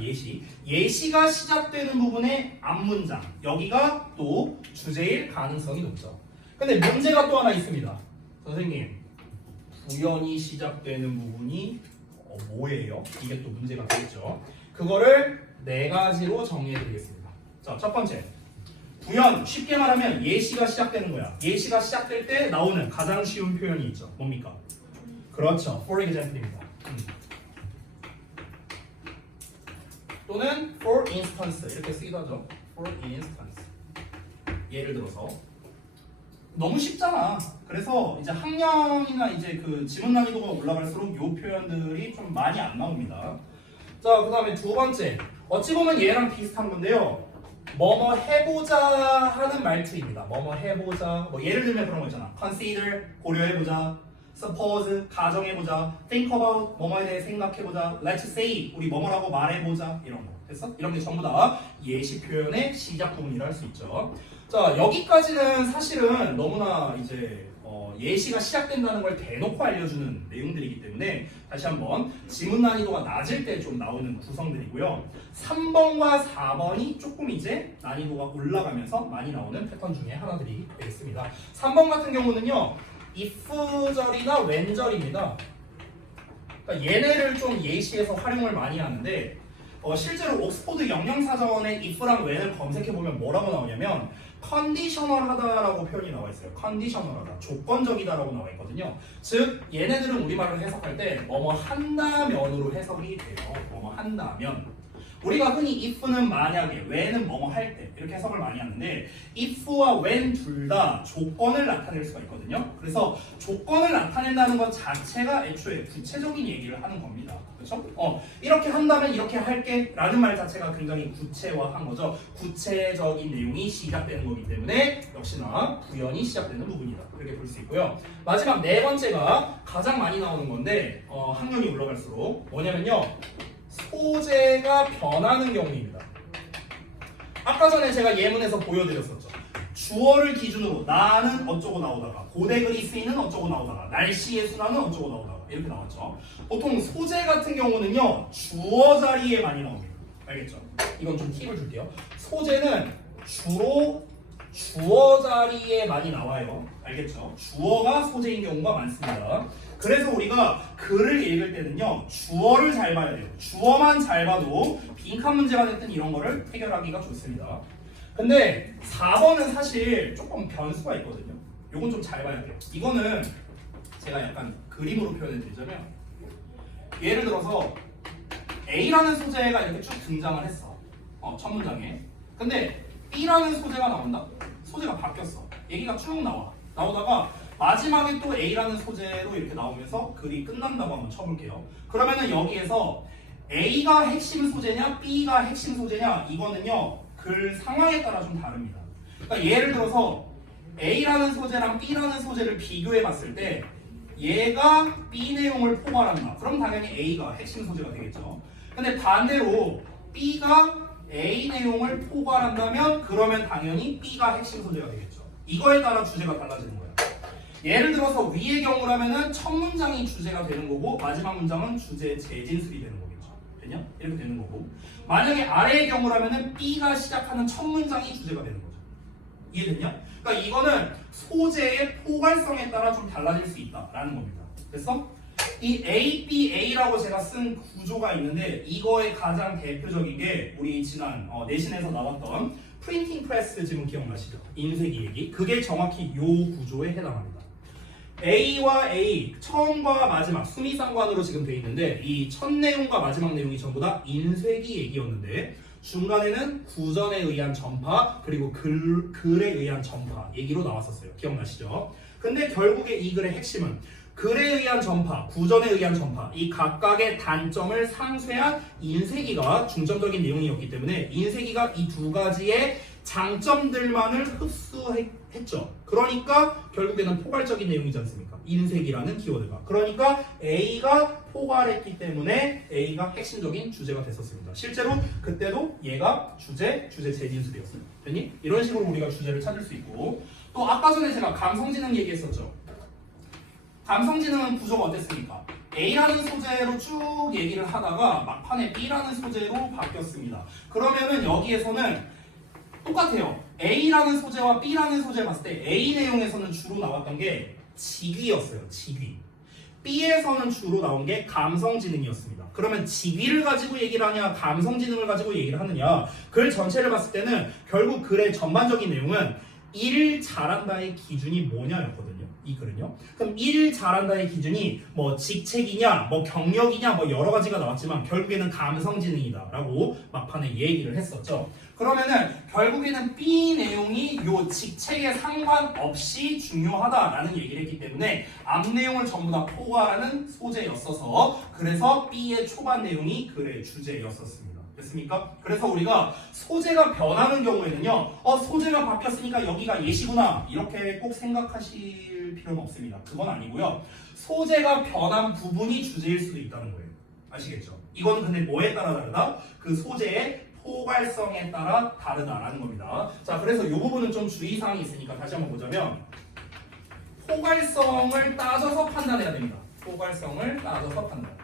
예시가 시작되는 부분의 앞문장, 여기가 또 주제일 가능성이 높죠. 근데 문제가 또 하나 있습니다. 선생님, 부연이 시작되는 부분이 뭐예요? 이게 또 문제가 되겠죠. 그거를 네 가지로 정리해 드리겠습니다. 자, 첫 번째, 부연, 쉽게 말하면 예시가 시작되는 거야. 예시가 시작될 때 나오는 가장 쉬운 표현이 있죠. 뭡니까? 그렇죠. For example입니다. 또는 for instance 이렇게 쓰기도 하죠. For instance. 예를 들어서 너무 쉽잖아. 그래서 이제 학년이나 이제 그 지문 난이도가 올라갈수록 이 표현들이 좀 많이 안 나옵니다. 자, 그 다음에 두 번째, 어찌 보면 얘랑 비슷한 건데요. 뭐뭐 해보자 하는 말투입니다. 뭐뭐 해보자. 뭐 예를 들면 그런 거 있잖아. Consider, 고려해보자. Suppose, 가정해보자. Think about, 뭐뭐에 대해 생각해보자. Let's say, 우리 뭐뭐라고 말해보자. 이런 거. 됐어? 이런 게 전부 다 예시 표현의 시작 부분이라 할 수 있죠. 자, 여기까지는 사실은 너무나 이제 예시가 시작된다는 걸 대놓고 알려주는 내용들이기 때문에 다시 한번 지문 난이도가 낮을 때 좀 나오는 구성들이고요. 3번과 4번이 조금 이제 난이도가 올라가면서 많이 나오는 패턴 중에 하나들이 되겠습니다. 3번 같은 경우는요, if절이나 when절입니다. 그러니까 얘네를 좀 예시에서 활용을 많이 하는데 실제로 옥스포드 영영사전에 if랑 when을 검색해보면 뭐라고 나오냐면 컨디셔널하다라고 표현이 나와 있어요. 컨디셔널하다, 조건적이다라고 나와 있거든요. 즉 얘네들은 우리말로 해석할 때 뭐뭐 한다면으로 해석이 돼요. 뭐뭐 한다면. 우리가 흔히 if는 만약에, when은 뭐뭐 할 때 이렇게 해석을 많이 하는데 if와 when 둘 다 조건을 나타낼 수가 있거든요. 그래서 조건을 나타낸다는 것 자체가 애초에 구체적인 얘기를 하는 겁니다. 그렇죠? 이렇게 한다면 이렇게 할게 라는 말 자체가 굉장히 구체화한 거죠. 구체적인 내용이 시작되는 거기 때문에 역시나 부연이 시작되는 부분이다. 그렇게 볼 수 있고요. 마지막 네 번째가 가장 많이 나오는 건데 학년이 올라갈수록 뭐냐면요. 소재가 변하는 경우입니다. 아까 전에 제가 예문에서 보여드렸었죠. 주어를 기준으로 나는 어쩌고 나오다가 고대글이 쓰이는 어쩌고 나오다가 날씨의 순환은 어쩌고 나오다가 이렇게 나왔죠. 보통 소재 같은 경우는요. 주어 자리에 많이 나옵니다. 알겠죠? 이건 좀 팁을 줄게요. 소재는 주로 주어 자리에 많이 나와요. 알겠죠? 주어가 소재인 경우가 많습니다. 그래서 우리가 글을 읽을 때는요. 주어를 잘 봐야 돼요. 주어만 잘 봐도 빈칸 문제가 됐든 이런 거를 해결하기가 좋습니다. 근데 4번은 사실 조금 변수가 있거든요. 요건 좀 잘 봐야 돼요. 이거는 제가 약간 그림으로 표현해 드리자면 예를 들어서 A라는 소재가 이렇게 쭉 등장을 했어. 첫 문장에. 근데 B라는 소재가 나온다? 소재가 바뀌었어. 얘기가 쭉 나오다가 마지막에 또 A라는 소재로 이렇게 나오면서 글이 끝난다고 한번 쳐볼게요. 그러면은 여기에서 A가 핵심 소재냐 B가 핵심 소재냐 이거는요 글 상황에 따라 좀 다릅니다. 그러니까 예를 들어서 A라는 소재랑 B라는 소재를 비교해 봤을 때 얘가 B 내용을 포괄한다. 그럼 당연히 A가 핵심 소재가 되겠죠. 근데 반대로 B가 A 내용을 포괄한다면 그러면 당연히 B가 핵심 소재가 되겠죠. 이거에 따라 주제가 달라지는 거예요. 예를 들어서 위의 경우라면은 첫 문장이 주제가 되는 거고 마지막 문장은 주제 재진술이 되는 거겠죠. 됐냐? 이렇게 되는 거고 만약에 아래의 경우라면은 B가 시작하는 첫 문장이 주제가 되는 거죠. 이해됐냐? 그러니까 이거는 소재의 포괄성에 따라 좀 달라질 수 있다라는 겁니다. 됐어? 이 A, B, A라고 제가 쓴 구조가 있는데 이거의 가장 대표적인 게 우리 지난 내신에서 나왔던 프린팅 프레스 지금 기억나시죠? 인쇄기 얘기. 그게 정확히 요 구조에 해당합니다. A와 A, 처음과 마지막 수미상관으로 지금 돼 있는데 이 첫 내용과 마지막 내용이 전부 다 인쇄기 얘기였는데 중간에는 구전에 의한 전파 그리고 글에 의한 전파 얘기로 나왔었어요. 기억나시죠? 근데 결국에 이 글의 핵심은 글에 의한 전파, 구전에 의한 전파 이 각각의 단점을 상쇄한 인쇄기가 중점적인 내용이었기 때문에 인쇄기가 이 두 가지의 장점들만을 흡수했죠. 그러니까 결국에는 포괄적인 내용이지 않습니까? 인쇄기라는 키워드가. 그러니까 A가 포괄했기 때문에 A가 핵심적인 주제가 됐었습니다. 실제로 그때도 얘가 주제 재진술이었어요. 됐니? 이런 식으로 우리가 주제를 찾을 수 있고 또 아까 전에 제가 감성지능 얘기했었죠. 감성지능은 구조가 어땠습니까? A라는 소재로 쭉 얘기를 하다가 막판에 B라는 소재로 바뀌었습니다. 그러면은 여기에서는 똑같아요. A라는 소재와 B라는 소재 봤을 때 A 내용에서는 주로 나왔던 게 직위였어요. 직위. B에서는 주로 나온 게 감성지능이었습니다. 그러면 직위를 가지고 얘기를 하냐 감성지능을 가지고 얘기를 하느냐 글 전체를 봤을 때는 결국 글의 전반적인 내용은 일 잘한다의 기준이 뭐냐였거든요. 이 글은요. 그럼 일 잘한다의 기준이 뭐 직책이냐 뭐 경력이냐 뭐 여러 가지가 나왔지만 결국에는 감성지능이다라고 막판에 얘기를 했었죠. 그러면은 결국에는 B 내용이 요 직책에 상관없이 중요하다라는 얘기를 했기 때문에 앞 내용을 전부 다 포괄하는 소재였어서 그래서 B의 초반 내용이 글의 주제였었습니다. 됐습니까? 그래서 우리가 소재가 변하는 경우에는요 소재가 바뀌었으니까 여기가 예시구나 이렇게 꼭 생각하실 필요는 없습니다. 그건 아니고요 소재가 변한 부분이 주제일 수도 있다는 거예요. 아시겠죠? 이건 근데 뭐에 따라 다르다? 그 소재의 포괄성에 따라 다르다라는 겁니다. 자, 그래서 이 부분은 좀 주의사항이 있으니까 다시 한번 보자면 포괄성을 따져서 판단해야 됩니다. 포괄성을 따져서 판단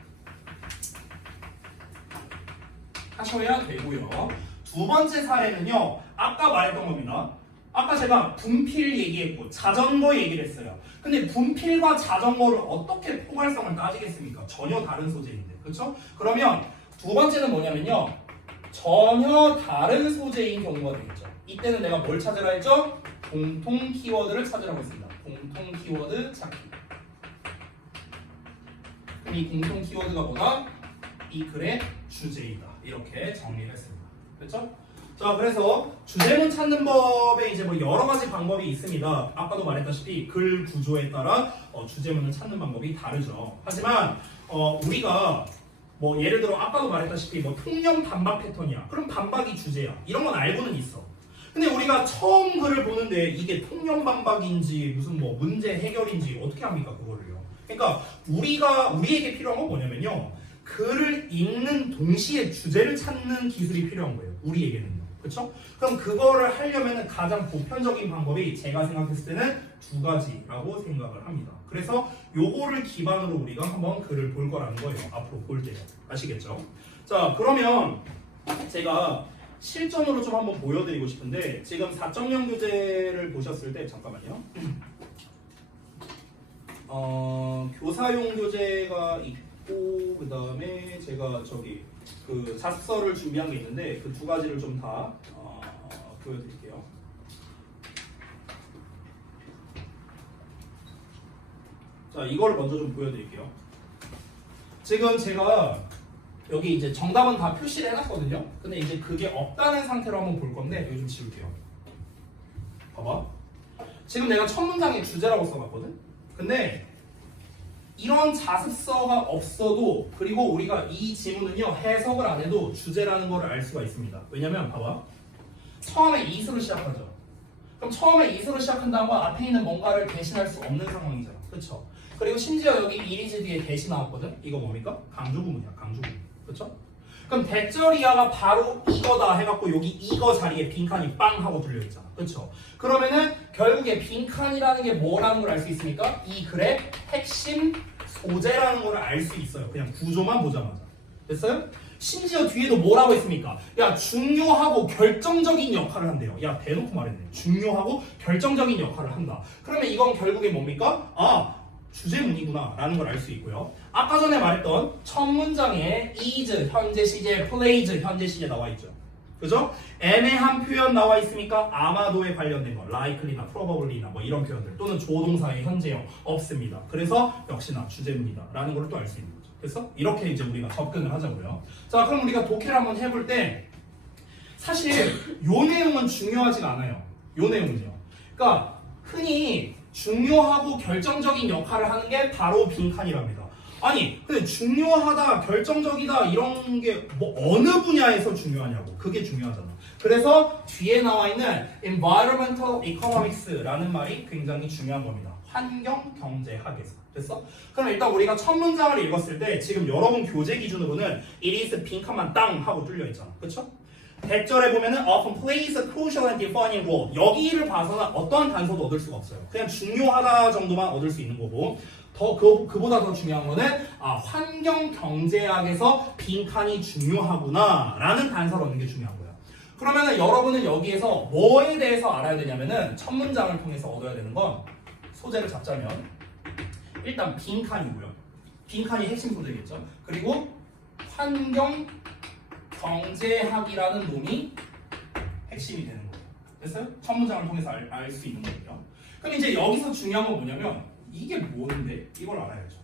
하셔야 되고요. 두 번째 사례는요. 아까 말했던 겁니다. 아까 제가 분필 얘기했고 자전거 얘기를 했어요. 근데 분필과 자전거를 어떻게 포괄성을 따지겠습니까? 전혀 다른 소재인데. 그렇죠? 그러면 두 번째는 뭐냐면요. 전혀 다른 소재인 경우가 되겠죠. 이때는 내가 뭘 찾으라 했죠? 공통 키워드를 찾으라고 했습니다. 공통 키워드 찾기. 그럼 이 공통 키워드가 뭐다? 이 글의 주제이다. 이렇게 정리를 했습니다. 됐죠? 자, 그래서 주제문 찾는 법에 이제 뭐 여러 가지 방법이 있습니다. 아까도 말했다시피 글 구조에 따라 주제문을 찾는 방법이 다르죠. 하지만 우리가 뭐 예를 들어 아까도 말했다시피 뭐 통영 반박 패턴이야. 그럼 반박이 주제야. 이런 건 알고는 있어. 근데 우리가 처음 글을 보는데 이게 통영 반박인지 무슨 뭐 문제 해결인지 어떻게 합니까 그거를요. 그러니까 우리에게 필요한 건 뭐냐면요. 글을 읽는 동시에 주제를 찾는 기술이 필요한 거예요. 우리에게는요. 그렇죠? 그럼 그거를 하려면 가장 보편적인 방법이 제가 생각했을 때는 두 가지라고 생각을 합니다. 그래서 요거를 기반으로 우리가 한번 글을 볼 거라는 거예요. 앞으로 볼 때요. 아시겠죠? 자, 그러면 제가 실전으로 좀 한번 보여드리고 싶은데 지금 4.0 교재를 보셨을 때 잠깐만요. 교사용 교재가 있고 그 다음에 제가 저기 그 자습서를 준비한 게 있는데 그 두 가지를 좀 다 보여드릴게요. 자, 이걸 먼저 좀 보여드릴게요. 지금 제가 여기 이제 정답은 다 표시를 해놨거든요. 근데 이제 그게 없다는 상태로 한번 볼 건데 여기 좀 지울게요. 봐봐. 지금 내가 첫 문장에 주제라고 써놨거든. 근데 이런 자습서가 없어도 그리고 우리가 이 지문은요 해석을 안 해도 주제라는 걸 알 수가 있습니다. 왜냐면 봐봐. 처음에 is로 시작하죠. 그럼 처음에 is로 시작한다는 건 앞에 있는 뭔가를 대신할 수 없는 상황이잖아. 그렇죠? 그리고 심지어 여기 이리즈 뒤에 대시 나왔거든. 이거 뭡니까? 강조 구문이야. 강조 구문. 그렇죠? 그럼 대절이야가 바로 이거다 해갖고 여기 이거 자리에 빈칸이 빵 하고 들려있잖아. 그렇죠? 그러면은 결국에 빈칸이라는 게 뭐라는 걸 알 수 있습니까? 이 글의 핵심 소재라는 걸 알 수 있어요. 그냥 구조만 보자마자. 됐어요? 심지어 뒤에도 뭐라고 했습니까? 야, 중요하고 결정적인 역할을 한대요. 야, 대놓고 말했네. 중요하고 결정적인 역할을 한다. 그러면 이건 결국에 뭡니까? 아, 주제문이구나 라는 걸 알 수 있고요. 아까 전에 말했던 첫 문장에 is 현재 시제, plays 현재 시제 나와 있죠. 그죠? 애매한 표현 나와 있습니까? 아마도에 관련된 거, likely나 probably나 뭐 이런 표현들 또는 조동사의 현재형 없습니다. 그래서 역시나 주제문이다 라는 걸 또 알 수 있는 거죠. 그래서 이렇게 이제 우리가 접근을 하자고요. 자, 그럼 우리가 독해를 한번 해볼 때 사실 요 내용은 중요하지가 않아요. 요 내용은요. 그러니까 흔히 중요하고 결정적인 역할을 하는 게 바로 빈칸이랍니다. 아니, 근데 중요하다, 결정적이다 이런 게 뭐 어느 분야에서 중요하냐고. 그게 중요하잖아. 그래서 뒤에 나와 있는 environmental economics라는 말이 굉장히 중요한 겁니다. 환경 경제학에서. 됐어? 그럼 일단 우리가 첫 문장을 읽었을 때 지금 여러분 교재 기준으로는 it is 빈칸만 땅 하고 뚫려 있잖아. 그렇죠? 대절에 보면은 often plays a crucial and defining role. 여기를 봐서는 어떠한 단서도 얻을 수가 없어요. 그냥 중요하다 정도만 얻을 수 있는 거고 그보다 더 중요한 거는 환경 경제학에서 빈칸이 중요하구나 라는 단서를 얻는 게 중요한 거예요. 그러면은 여러분은 여기에서 뭐에 대해서 알아야 되냐면은 첫 문장을 통해서 얻어야 되는 건 소재를 잡자면 일단 빈칸이고요. 빈칸이 핵심 소재겠죠. 그리고 환경 경제학이라는 놈이 핵심이 되는 거예요. 됐어요? 첫 문장을 통해서 알 수 있는 거고요. 그럼 이제 여기서 중요한 건 뭐냐면 이게 뭔데? 이걸 알아야죠.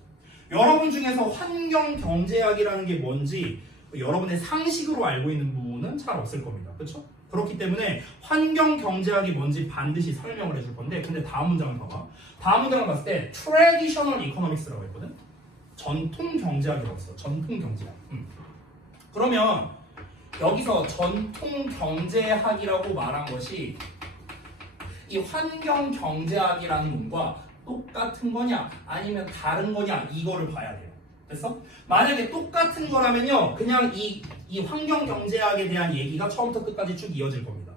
여러분 중에서 환경 경제학이라는 게 뭔지 여러분의 상식으로 알고 있는 분은 잘 없을 겁니다. 그렇죠? 그렇기 때문에 환경 경제학이 뭔지 반드시 설명을 해줄 건데 근데 다음 문장을 봐봐. 다음 문장을 봤을 때 traditional economics라고 했거든? 전통 경제학이라고 했어. 전통 경제학. 그러면 여기서 전통 경제학이라고 말한 것이 이 환경 경제학이라는 놈과 똑같은 거냐 아니면 다른 거냐 이거를 봐야 돼요. 됐어? 만약에 똑같은 거라면요 그냥 이 환경 경제학에 대한 얘기가 처음부터 끝까지 쭉 이어질 겁니다.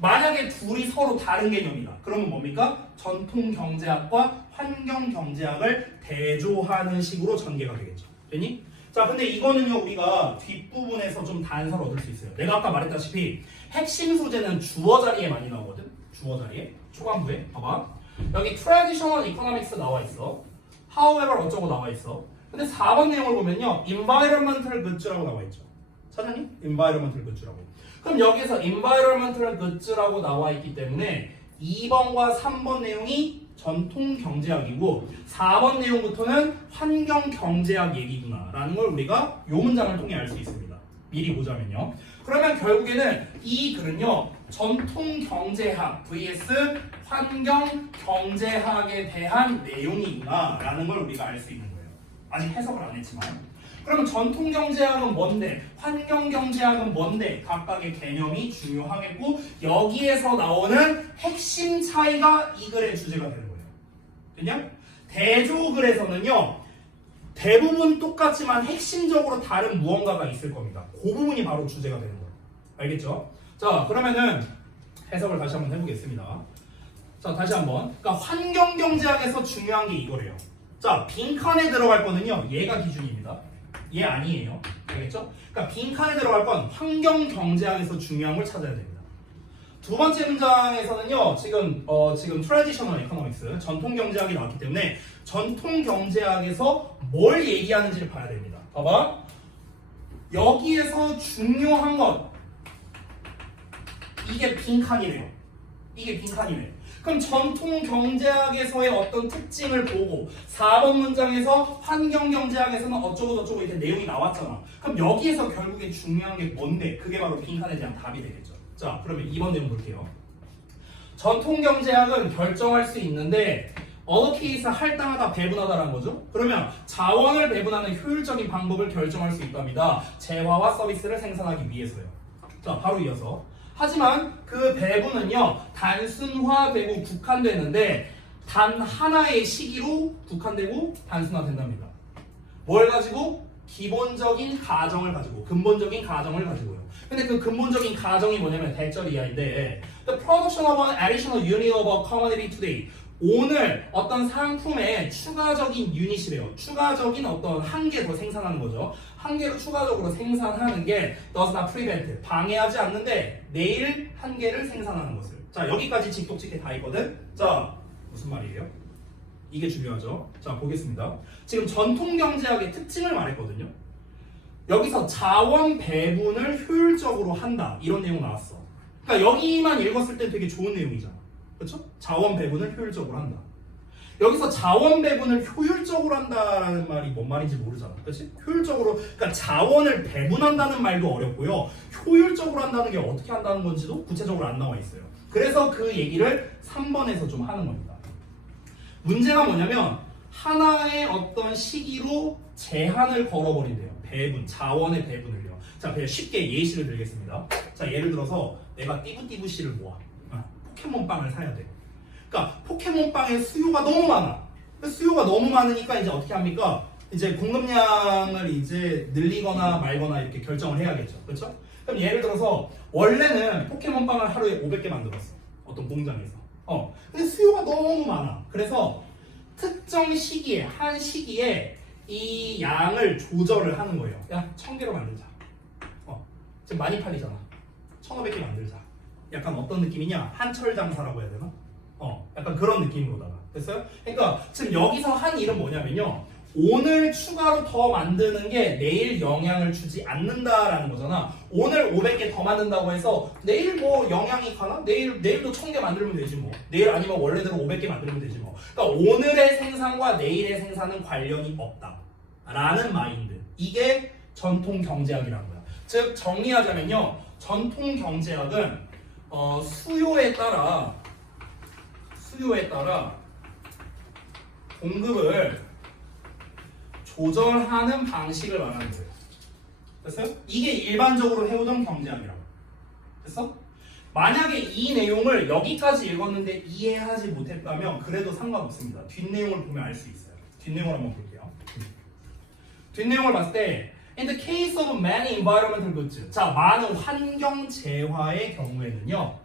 만약에 둘이 서로 다른 개념이다. 그러면 뭡니까? 전통 경제학과 환경 경제학을 대조하는 식으로 전개가 되겠죠. 됐니? 자, 근데 이거는요 우리가 뒷부분에서 좀 단서를 얻을 수 있어요. 내가 아까 말했다시피 핵심 소재는 주어 자리에 많이 나오거든. 주어 자리에 초반부에 봐봐. 여기 traditional economics 나와 있어. however 어쩌고 나와 있어. 근데 4번 내용을 보면요 environmental goods라고 나와 있죠. 찾았니? environmental goods라고. 그럼 여기서 environmental goods라고 나와 있기 때문에 2번과 3번 내용이 전통 경제학이고 4번 내용부터는 환경 경제학 얘기구나 라는 걸 우리가 이 문장을 통해 알 수 있습니다. 미리 보자면요. 그러면 결국에는 이 글은요. 전통 경제학 vs 환경 경제학에 대한 내용이구나라는 걸 우리가 알 수 있는 거예요. 아직 해석을 안 했지만. 그러면 전통 경제학은 뭔데? 환경 경제학은 뭔데? 각각의 개념이 중요하겠고 여기에서 나오는 핵심 차이가 이 글의 주제가 되는 거예요. 됐냐? 대조글에서는요. 대부분 똑같지만 핵심적으로 다른 무언가가 있을 겁니다. 그 부분이 바로 주제가 되는 거예요. 알겠죠? 자, 그러면은 해석을 다시 한번 해보겠습니다. 자, 다시 한번. 그러니까 환경 경제학에서 중요한 게 이거래요. 자, 빈칸에 들어갈 거는요. 얘가 기준입니다. 얘 아니에요. 알겠죠? 그러니까 빈칸에 들어갈 건 환경 경제학에서 중요한 걸 찾아야 됩니다. 두 번째 문장에서는요. 지금 트래디셔널 에코노믹스 전통 경제학이 나왔기 때문에 전통 경제학에서 뭘 얘기하는지를 봐야 됩니다. 봐봐. 여기에서 중요한 것 이게 빈칸이래요. 이게 빈칸이래요. 그럼 전통 경제학에서의 어떤 특징을 보고 4번 문장에서 환경 경제학에서는 어쩌고 저쩌고 이렇게 내용이 나왔잖아. 그럼 여기에서 결국에 중요한 게 뭔데? 그게 바로 빈칸에 대한 답이 되겠죠. 자, 그러면 2번 내용 볼게요. 전통 경제학은 결정할 수 있는데 allocate 할당하다 배분하다라는 거죠. 그러면 자원을 배분하는 효율적인 방법을 결정할 수 있답니다. 재화와 서비스를 생산하기 위해서요. 자, 바로 이어서 하지만 그 배분은요 단순화되고 국한되는데 단 하나의 시기로 국한되고 단순화된답니다. 뭘 가지고? 기본적인 가정을 가지고 근본적인 가정을 가지고요. 근데 그 근본적인 가정이 뭐냐면 대절 이하인데 The production of an additional unit of a commodity today 오늘 어떤 상품의 추가적인 유닛이래요. 추가적인 어떤 한 개 더 생산하는 거죠. 한 개를 추가적으로 생산하는 게 does not prevent 방해하지 않는데 내일 한 개를 생산하는 것을. 자, 여기까지 직독직해 다 있거든. 자, 무슨 말이에요? 이게 중요하죠. 자, 보겠습니다. 지금 전통 경제학의 특징을 말했거든요. 여기서 자원 배분을 효율적으로 한다 이런 내용 나왔어. 그러니까 여기만 읽었을 때 되게 좋은 내용이잖아. 그렇죠? 자원 배분을 효율적으로 한다. 여기서 자원 배분을 효율적으로 한다라는 말이 뭔 말인지 모르잖아. 그렇지? 효율적으로 그러니까 자원을 배분한다는 말도 어렵고요. 효율적으로 한다는 게 어떻게 한다는 건지도 구체적으로 안 나와 있어요. 그래서 그 얘기를 3번에서 좀 하는 겁니다. 문제가 뭐냐면 하나의 어떤 시기로 제한을 걸어버린대요. 배분, 자원의 배분을요. 자, 그냥 쉽게 예시를 들겠습니다. 자, 예를 들어서 내가 띠부띠부씨를 모아. 포켓몬빵을 사야 돼. 그러니까 포켓몬빵의 수요가 너무 많아. 수요가 너무 많으니까 이제 어떻게 합니까? 이제 공급량을 이제 늘리거나 말거나 이렇게 결정을 해야겠죠. 그렇죠? 그럼 예를 들어서 원래는 포켓몬빵을 하루에 500개 만들었어. 어떤 공장에서. 근데 수요가 너무 많아. 그래서 특정 시기에 한 시기에 이 양을 조절을 하는 거예요. 야, 1000개로 만들자. 지금 많이 팔리잖아. 1500개 만들자. 약간 어떤 느낌이냐? 한철 장사라고 해야 되나? 약간 그런 느낌으로다가. 됐어요? 그러니까 지금 여기서 한 일은 뭐냐면요. 오늘 추가로 더 만드는 게 내일 영향을 주지 않는다라는 거잖아. 오늘 500개 더 만든다고 해서 내일 뭐 영향이 가나? 내일도 1000개 만들면 되지 뭐. 내일 아니면 원래대로 500개 만들면 되지 뭐. 그러니까 오늘의 생산과 내일의 생산은 관련이 없다. 라는 마인드. 이게 전통 경제학이라는 거야. 즉 정리하자면요. 전통 경제학은 수요에 따라 공급을 조절하는 방식을 말하는 거예요. 됐어요? 이게 일반적으로 해오던 경제학이라고. 됐어? 만약에 이 내용을 여기까지 읽었는데 이해하지 못했다면 그래도 상관없습니다. 뒷내용을 보면 알 수 있어요. 뒷내용을 한번 볼게요. 뒷내용을 봤을 때 In the case of many environmental goods 자, 많은 환경 재화의 경우에는요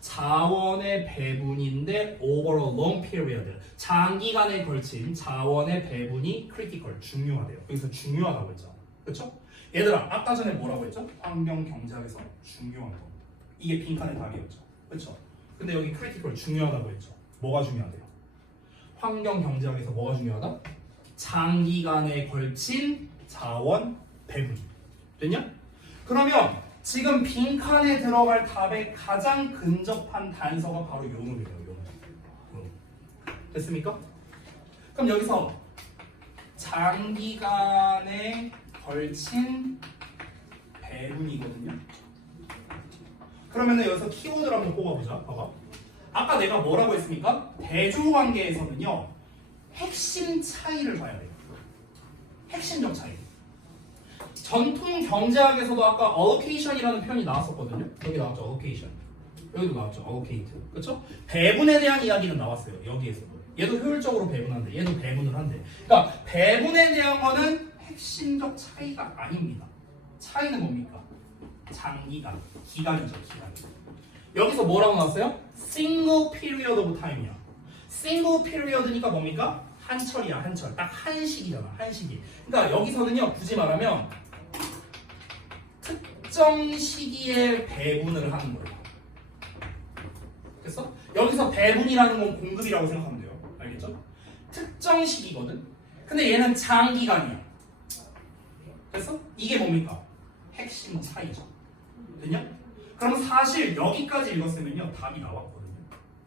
자원의 배분인데 over a long period 장기간에 걸친 자원의 배분이 critical 중요하대요. 여기서 중요하다고 했죠. 그렇죠? 얘들아 아까 전에 뭐라고 했죠? 환경 경제학에서 중요한 거 이게 빈칸의 답이었죠. 그렇죠? 근데 여기 critical 중요하다고 했죠. 뭐가 중요하대요? 환경 경제학에서 뭐가 중요하다? 장기간에 걸친 자원 배분 됐냐? 그러면 지금 빈칸에 들어갈 답에 가장 근접한 단서가 바로 요 놈이에요. 요 놈. 됐습니까? 그럼 여기서 장기간에 걸친 배분이거든요. 그러면 여기서 키워드를 한번 뽑아보자. 봐봐. 아까 내가 뭐라고 했습니까? 대조관계에서는요 핵심 차이를 봐야 돼요. 핵심적 차이. 전통 경제학에서도 아까 allocation이라는 표현이 나왔었거든요. 여기 나왔죠, allocation. 여기도 나왔죠, allocate. 그렇죠? 배분에 대한 이야기는 나왔어요. 여기에서도. 얘도 효율적으로 배분한대. 얘도 배분을 한대. 그러니까 배분에 대한 거는 핵심적 차이가 아닙니다. 차이는 뭡니까? 장기간, 기간이죠, 기간. 여기서 뭐라고 나왔어요? single period of time이야. single period니까 뭡니까? 한철이야, 한철. 딱 한 시기잖아, 한 시기. 그러니까 여기서는요, 굳이 말하면 특정 시기에 배분을 하는 거예요. 됐어? 여기서 배분이라는 건 공급이라고 생각하면 돼요. 알겠죠? 특정 시기거든. 근데 얘는 장기간이야. 됐어? 이게 뭡니까? 핵심 차이죠. 됐냐? 그럼 사실 여기까지 읽었으면요 답이 나왔거든요.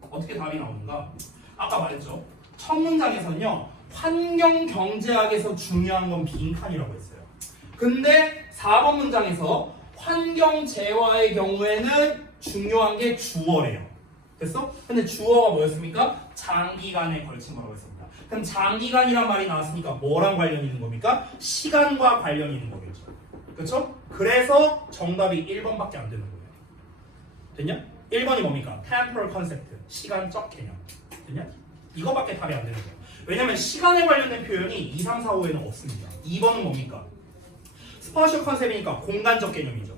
어떻게 답이 나오는가? 아까 말했죠. 첫 문장에서는요 환경 경제학에서 중요한 건 빈칸이라고 했어요. 근데 4번 문장에서 환경 재화의 경우에는 중요한 게 주어래요. 됐어? 근데 주어가 뭐였습니까? 장기간에 걸친 거라고 했습니다. 그럼 장기간이란 말이 나왔으니까 뭐랑 관련이 있는 겁니까? 시간과 관련이 있는 거겠죠. 그렇죠? 그래서 정답이 1번밖에 안 되는 거예요. 됐냐? 1번이 뭡니까? temporal concept, 시간적 개념. 됐냐? 이거밖에 답이 안 되는 거예요. 왜냐면 시간에 관련된 표현이 2, 3, 4, 5에는 없습니다. 2번은 뭡니까? 스파셜 컨셉이니까 공간적 개념이죠.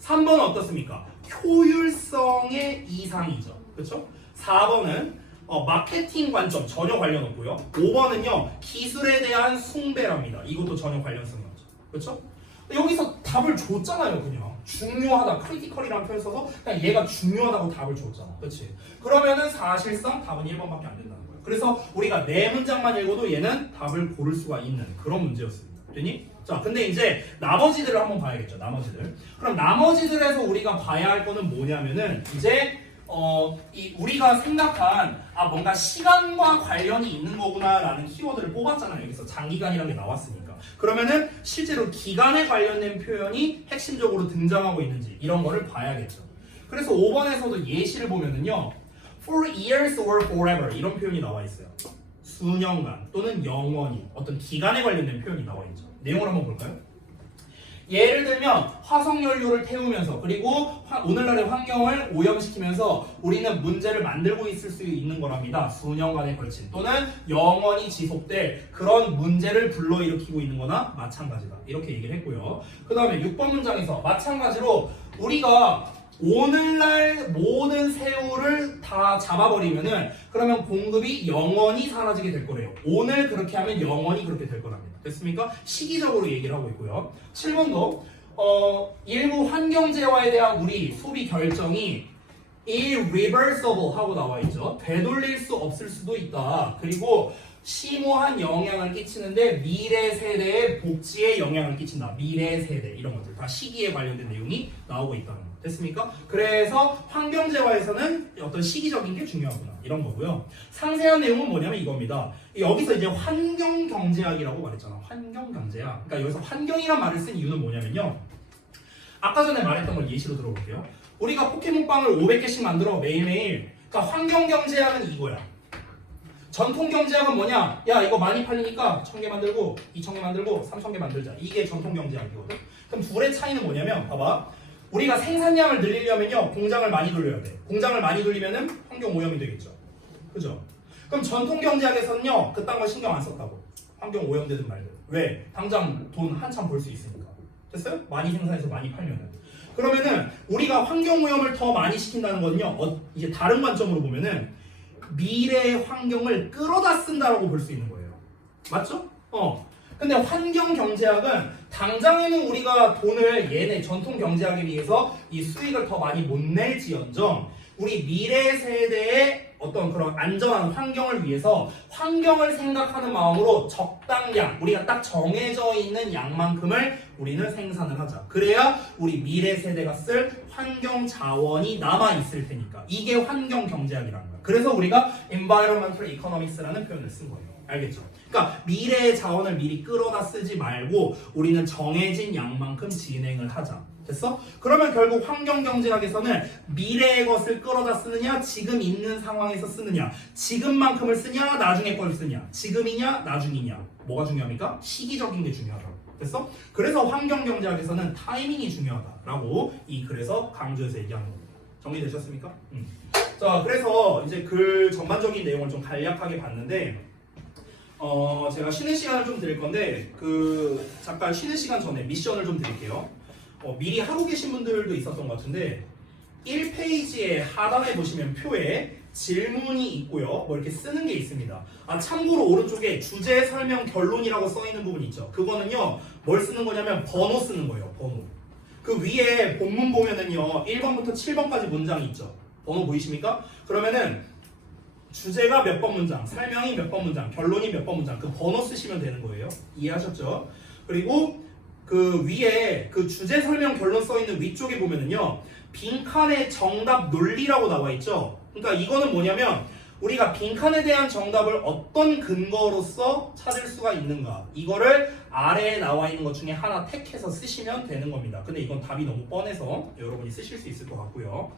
3번은 어떻습니까? 효율성의 이상이죠. 그렇죠? 4번은 마케팅 관점 전혀 관련 없고요. 5번은요 기술에 대한 숭배랍니다. 이것도 전혀 관련성이 없죠. 그렇죠? 여기서 답을 줬잖아요. 그냥 중요하다, 크리티컬이라는 표현 써서 그냥 얘가 중요하다고 답을 줬잖아. 그렇지? 그러면은 사실상 답은 1번밖에 안 된다는 거예요. 그래서 우리가 4문장만 읽어도 얘는 답을 고를 수가 있는 그런 문제였습니다. 되니? 자, 근데 이제 나머지들을 한번 봐야겠죠. 나머지들. 그럼 나머지들에서 우리가 봐야 할 거는 뭐냐면은 이제 우리가 생각한 뭔가 시간과 관련이 있는 거구나라는 키워드를 뽑았잖아요. 여기서 장기간이라는 게 나왔으니까. 그러면은 실제로 기간에 관련된 표현이 핵심적으로 등장하고 있는지 이런 거를 봐야겠죠. 그래서 5번에서도 예시를 보면은요. for years or forever 이런 표현이 나와 있어요. 수년간 또는 영원히 어떤 기간에 관련된 표현이 나와 있죠. 내용을 한번 볼까요? 예를 들면 화석연료를 태우면서 그리고 오늘날의 환경을 오염시키면서 우리는 문제를 만들고 있을 수 있는 거랍니다. 수년간에 걸친 또는 영원히 지속될 그런 문제를 불러일으키고 있는 거나 마찬가지다. 이렇게 얘기를 했고요. 그 다음에 6번 문장에서 마찬가지로 우리가 오늘날 모든 새우를 다 잡아버리면은 그러면 공급이 영원히 사라지게 될 거래요. 오늘 그렇게 하면 영원히 그렇게 될 거랍니다. 됐습니까? 시기적으로 얘기를 하고 있고요. 7번도 일부 환경재화에 대한 우리 소비 결정이 irreversible 하고 나와 있죠. 되돌릴 수 없을 수도 있다. 그리고 심오한 영향을 끼치는데 미래 세대의 복지에 영향을 끼친다. 미래 세대 이런 것들 다 시기에 관련된 내용이 나오고 있다는 거. 됐습니까? 그래서 환경재화에서는 어떤 시기적인 게 중요하구나 이런 거고요. 상세한 내용은 뭐냐면 이겁니다. 여기서 이제 환경경제학이라고 말했잖아. 환경경제학. 그러니까 여기서 환경이란 말을 쓴 이유는 뭐냐면요. 아까 전에 말했던 걸 예시로 들어볼게요. 우리가 포켓몬빵을 500개씩 만들어 매일매일. 그러니까 환경경제학은 이거야. 전통경제학은 뭐냐? 야 이거 많이 팔리니까 1000개 만들고 2000개 만들고 3000개 만들자. 이게 전통경제학이거든. 그럼 둘의 차이는 뭐냐면 봐봐. 우리가 생산량을 늘리려면요 공장을 많이 돌려야 돼. 공장을 많이 돌리면은 환경 오염이 되겠죠. 그죠? 그럼 전통경제학에서는요 그딴 거 신경 안 썼다고. 환경 오염되든 말든. 왜? 당장 돈 한참 벌 수 있으니까. 됐어요? 많이 생산해서 많이 팔면은. 그러면은 우리가 환경 오염을 더 많이 시킨다는 거는요 이제 다른 관점으로 보면은 미래의 환경을 끌어다 쓴다라고 볼 수 있는 거예요. 맞죠? 근데 환경 경제학은 당장에는 우리가 돈을 얘네 전통 경제학에 비해서 이 수익을 더 많이 못 낼지언정 우리 미래 세대의 어떤 그런 안전한 환경을 위해서 환경을 생각하는 마음으로 적당량 우리가 딱 정해져 있는 양만큼을 우리는 생산을 하자. 그래야 우리 미래 세대가 쓸 환경 자원이 남아 있을 테니까 이게 환경 경제학이라는 거야. 그래서 우리가 environmental economics라는 표현을 쓴 거예요. 알겠죠? 그러니까 미래의 자원을 미리 끌어다 쓰지 말고 우리는 정해진 양만큼 진행을 하자. 됐어? 그러면 결국 환경경제학에서는 미래의 것을 끌어다 쓰느냐, 지금 있는 상황에서 쓰느냐, 지금만큼을 쓰냐, 나중에 걸 쓰냐, 지금이냐, 나중이냐, 뭐가 중요합니까? 시기적인 게 중요하다고. 됐어? 그래서 환경경제학에서는 타이밍이 중요하다라고 이 글에서 강조해서 얘기하는 겁니다. 정리되셨습니까? 자, 그래서 이제 글 전반적인 내용을 좀 간략하게 봤는데, 제가 쉬는 시간을 좀 드릴 건데, 잠깐 쉬는 시간 전에 미션을 좀 드릴게요. 미리 하고 계신 분들도 있었던 것 같은데 1페이지의 하단에 보시면 표에 질문이 있고요. 뭐 이렇게 쓰는 게 있습니다. 참고로 오른쪽에 주제, 설명, 결론이라고 써 있는 부분이 있죠. 그거는요, 뭘 쓰는 거냐면 번호 쓰는 거예요. 번호. 그 위에 본문 보면은요, 1번부터 7번까지 문장이 있죠. 번호 보이십니까? 그러면은 주제가 몇 번 문장, 설명이 몇 번 문장, 결론이 몇 번 문장, 그 번호 쓰시면 되는 거예요. 이해하셨죠? 그리고 그 위에 그 주제, 설명, 결론 써 있는 위쪽에 보면은요, 빈칸에 정답 논리라고 나와 있죠. 그러니까 이거는 뭐냐면 우리가 빈칸에 대한 정답을 어떤 근거로서 찾을 수가 있는가, 이거를 아래에 나와 있는 것 중에 하나 택해서 쓰시면 되는 겁니다. 근데 이건 답이 너무 뻔해서 여러분이 쓰실 수 있을 것 같고요.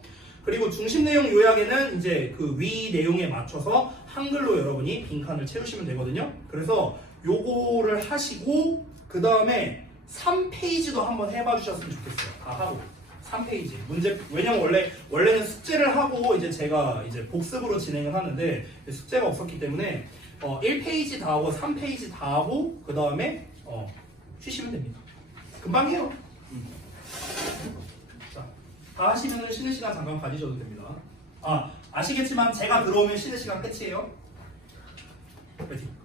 그리고 중심 내용 요약에는 이제 그 위 내용에 맞춰서 한글로 여러분이 빈칸을 채우시면 되거든요. 그래서 요거를 하시고 그 다음에 3페이지도 한번 해봐 주셨으면 좋겠어요. 다 하고 3페이지 문제. 왜냐면 원래는 숙제를 하고 이제 제가 이제 복습으로 진행을 하는데 숙제가 없었기 때문에 1페이지 다 하고 3페이지 다 하고 그 다음에 쉬시면 됩니다. 금방 해요. 자, 다 하시면 쉬는 시간 잠깐 가지셔도 됩니다. 아시겠지만 제가 들어오면 쉬는 시간 끝이에요. 파이팅.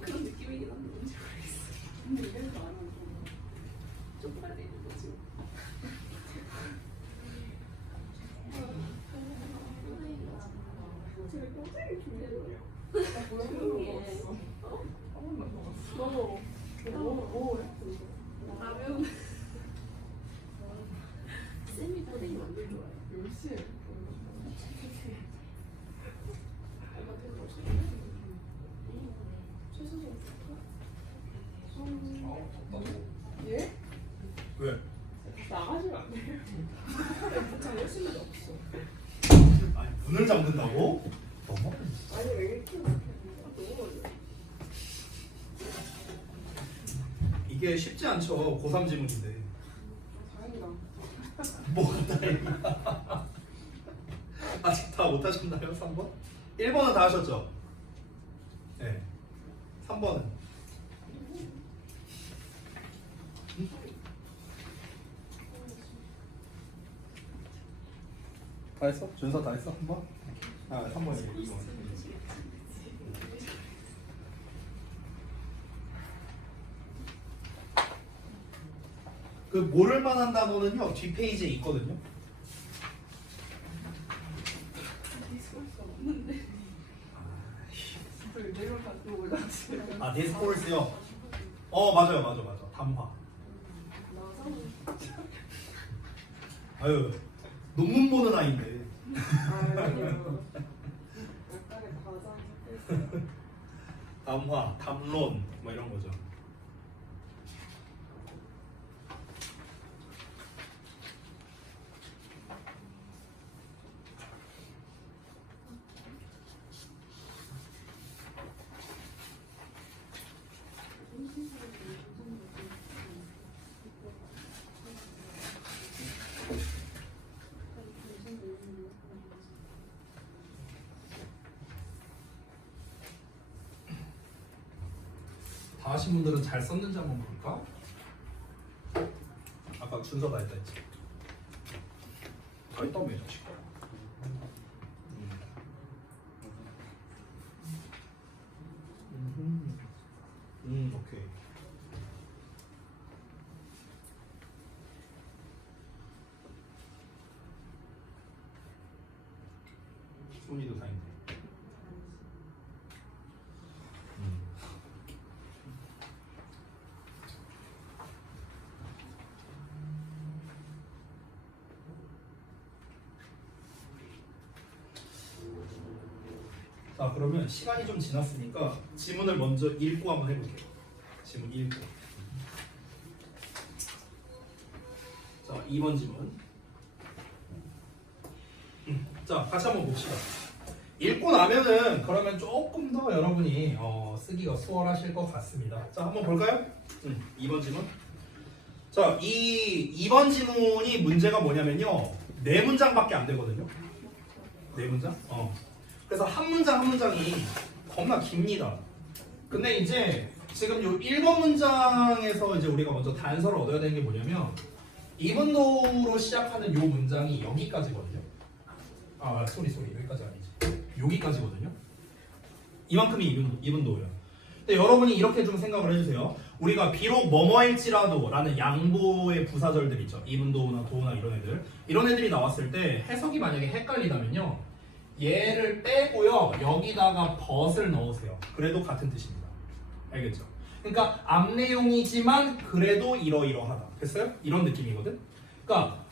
그런 느낌이긴 한데 뭔지 모르겠어. 근데 이래서 안 하고 쪽팔려 있는 거지. 제가 평생에 조용히 해. 라면 쌤이 또 내일 완전 좋아해. 10시에 예? 왜? 나가시면 안 돼요. 부창 열심히 없어. 아니 문을 잠근다고? 너무 아니 왜 이렇게 너무 어려워. 이게 쉽지 않죠. 고3 지문인데. 다행이다. 뭐가 다행이야. 아직 다 못하셨나요? 3번? 1번은 다 하셨죠? 네. 3번은? 다 했어? 준서 다 했어? 3번? 아 3번이고 2번. 그 모를 만한 단어는요 뒷페이지에 있거든요. 디스코스 없는데. 그 내용 다 몰랐어요. 아 디스코스요? 맞아요 담화. 나사는 아유 논문 보는 아이인데. 아니요. 약간의 과장 섞여 있어요. 담화, 담론 뭐 이런 거죠. 다 하신 분들은 잘 썼는지 한번 볼까? 아까 준서 다 했다 했지. 다 했다며 자식. 오케이. 손이도 다 했네. 자 그러면 시간이 좀 지났으니까 지문을 먼저 읽고 한번 해볼게요. 지문 읽고. 자 2번 지문. 자 같이 한번 봅시다. 읽고 나면은 그러면 조금 더 여러분이 쓰기가 수월하실 것 같습니다. 자 한번 볼까요? 2번 지문. 자 이 2번 지문이 문제가 뭐냐면요 4문장밖에 안 되거든요. 4문장? 그래서 한 문장 한 문장이 겁나 깁니다. 근데 이제 지금 요 1번 문장에서 이제 우리가 먼저 단서를 얻어야 되는 게 뭐냐면 이분도로 시작하는 요 문장이 여기까지거든요. 소리 여기까지 아니지. 여기까지거든요. 이만큼이 이분도예요. 근데 여러분이 이렇게 좀 생각을 해주세요. 우리가 비록 뭐뭐일지라도 라는 양보의 부사절들 있죠. 이분도나 도나 이런 애들이 나왔을 때 해석이 만약에 헷갈리다면요. 얘를 빼고요 여기다가 but을 넣으세요. 그래도 같은 뜻입니다. 알겠죠? 그러니까 앞 내용이지만 그래도 이러이러하다. 됐어요? 이런 느낌이거든. 그러니까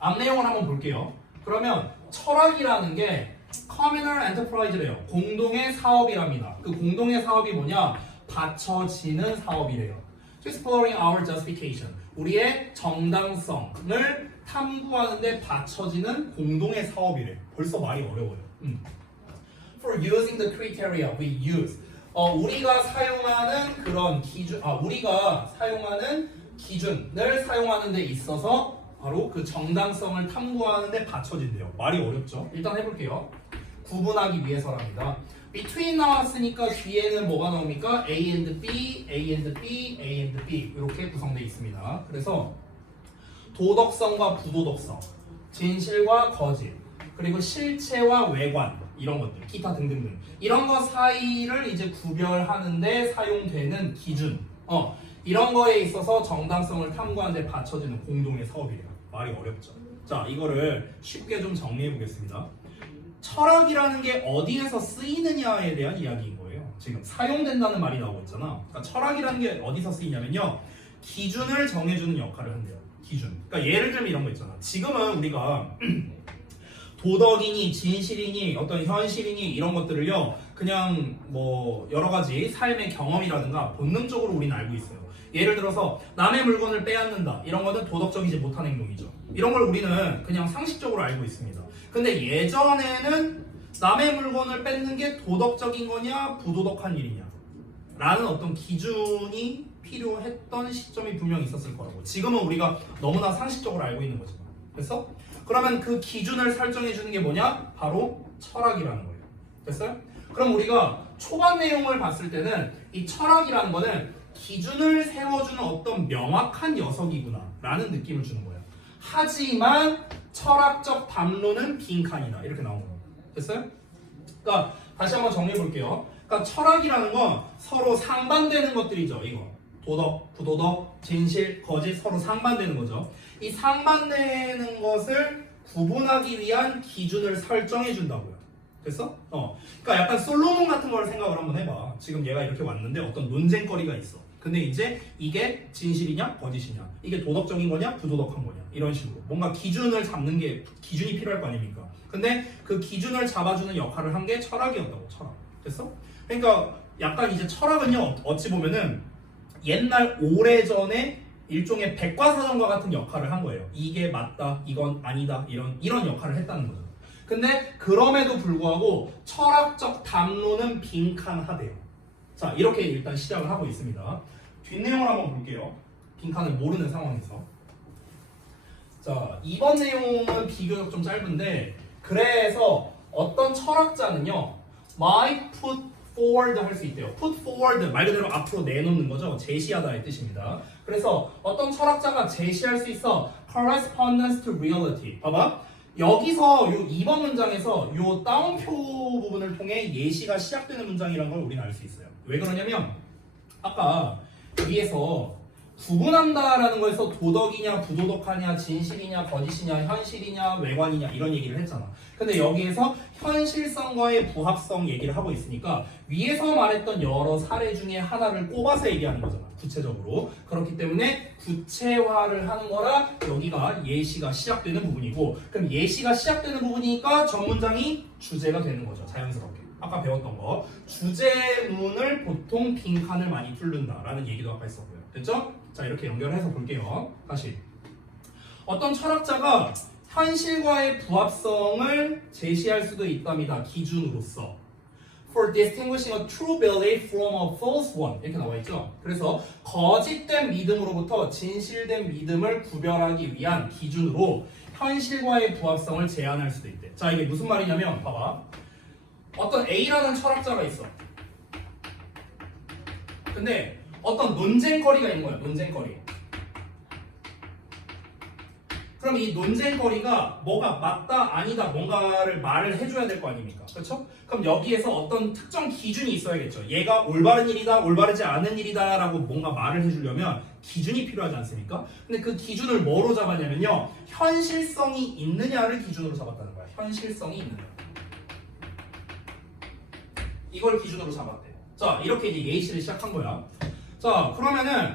앞 내용을 한번 볼게요. 그러면 철학이라는 게 communal enterprise래요. 공동의 사업이랍니다. 그 공동의 사업이 뭐냐? 받쳐지는 사업이래요. to exploring our justification. 우리의 정당성을 탐구하는데 바쳐지는 공동의 사업이래. 벌써 말이 어려워요. For using the criteria we use. 우리가 사용하는 그런 기준, 우리가 사용하는 기준을 사용하는 데 있어서 바로 그 정당성을 탐구하는 데 바쳐진대요. 말이 어렵죠? 일단 해볼게요. 구분하기 위해서랍니다. between 나왔으니까 뒤에는 뭐가 나옵니까? A and B, A and B, A and B 이렇게 구성되어 있습니다. 그래서 도덕성과 부도덕성, 진실과 거짓, 그리고 실체와 외관 이런 것들, 기타 등등등 이런 거 사이를 이제 구별하는데 사용되는 기준, 이런 거에 있어서 정당성을 탐구하는 데 받쳐지는 공동의 사업이래요. 말이 어렵죠. 자, 이거를 쉽게 좀 정리해 보겠습니다. 철학이라는 게 어디에서 쓰이느냐에 대한 이야기인 거예요. 지금 사용된다는 말이 나오고 있잖아. 그러니까 철학이라는 게 어디서 쓰이냐면요, 기준을 정해주는 역할을 한대요. 기준. 그러니까 예를 들면 이런 거 있잖아. 지금은 우리가 도덕이니 진실이니 어떤 현실이니 이런 것들을요, 그냥 뭐 여러 가지 삶의 경험이라든가 본능적으로 우리는 알고 있어요. 예를 들어서 남의 물건을 빼앗는다, 이런 거는 도덕적이지 못한 행동이죠. 이런 걸 우리는 그냥 상식적으로 알고 있습니다. 근데 예전에는 남의 물건을 뺏는 게 도덕적인 거냐 부도덕한 일이냐 라는 어떤 기준이 필요했던 시점이 분명히 있었을 거라고. 지금은 우리가 너무나 상식적으로 알고 있는 거죠. 됐어? 그러면 그 기준을 설정해 주는 게 뭐냐? 바로 철학이라는 거예요. 됐어요? 그럼 우리가 초반 내용을 봤을 때는 이 철학이라는 거는 기준을 세워주는 어떤 명확한 녀석이구나 라는 느낌을 주는 거예요. 하지만 철학적 담론은 빈칸이다 이렇게 나오는 거예요. 됐어요? 그러니까 다시 한번 정리해 볼게요. 그러니까 철학이라는 건 서로 상반되는 것들이죠. 이거 도덕, 부도덕, 진실, 거짓 서로 상반되는 거죠. 이 상반되는 것을 구분하기 위한 기준을 설정해 준다고요. 됐어? 그러니까 약간 솔로몬 같은 걸 생각을 한번 해봐. 지금 얘가 이렇게 왔는데 어떤 논쟁거리가 있어. 근데 이제 이게 진실이냐 거짓이냐, 이게 도덕적인 거냐 부도덕한 거냐, 이런 식으로 뭔가 기준을 잡는 게 기준이 필요할 거 아닙니까? 근데 그 기준을 잡아주는 역할을 한 게 철학이었다고. 철학. 됐어? 그러니까 약간 이제 철학은요, 어찌 보면은 옛날 오래전에 일종의 백과사전과 같은 역할을 한 거예요. 이게 맞다, 이건 아니다, 이런 역할을 했다는 거죠. 근데 그럼에도 불구하고 철학적 담론은 빈칸하대요. 자, 이렇게 일단 시작을 하고 있습니다. 뒷내용을 한번 볼게요. 빈칸을 모르는 상황에서. 자, 이번 내용은 비교적 좀 짧은데, 그래서 어떤 철학자는요, might put forward 할 수 있대요. put forward 말 그대로 앞으로 내놓는 거죠. 제시하다의 뜻입니다. 그래서 어떤 철학자가 제시할 수 있어 correspondence to reality. 봐봐. 여기서 요 2번 문장에서 요 따옴표 부분을 통해 예시가 시작되는 문장이라는 걸 우리는 알 수 있어요. 왜 그러냐면 아까 위에서 구분한다라는 거에서 도덕이냐 부도덕하냐 진실이냐 거짓이냐 현실이냐 외관이냐 이런 얘기를 했잖아. 근데 여기에서 현실성과의 부합성 얘기를 하고 있으니까 위에서 말했던 여러 사례 중에 하나를 꼽아서 얘기하는 거잖아. 구체적으로. 그렇기 때문에 구체화를 하는 거라 여기가 예시가 시작되는 부분이고, 그럼 예시가 시작되는 부분이니까 전 문장이 주제가 되는 거죠. 자연스럽게. 아까 배웠던 거. 주제문을 보통 빈칸을 많이 뚫는다라는 얘기도 아까 했었고요. 됐죠? 자, 이렇게 연결해서 볼게요. 다시. 어떤 철학자가 현실과의 부합성을 제시할 수도 있답니다. 기준으로서. For distinguishing a true belief from a false one. 이렇게 나와 있죠. 그래서 거짓된 믿음으로부터 진실된 믿음을 구별하기 위한 기준으로 현실과의 부합성을 제한할 수도 있대. 자, 이게 무슨 말이냐면 봐봐. 어떤 A라는 철학자가 있어. 근데 어떤 논쟁거리가 있는 거야. 논쟁거리. 그럼 이 논쟁거리가 뭐가 맞다 아니다 뭔가를 말을 해줘야 될 거 아닙니까? 그렇죠? 그럼 여기에서 어떤 특정 기준이 있어야겠죠. 얘가 올바른 일이다 올바르지 않은 일이다 라고 뭔가 말을 해주려면 기준이 필요하지 않습니까? 근데 그 기준을 뭐로 잡았냐면요, 현실성이 있느냐를 기준으로 잡았다는 거야. 현실성이 있느냐, 이걸 기준으로 잡았대. 자, 이렇게 이제 예시를 시작한 거야. 자, 그러면은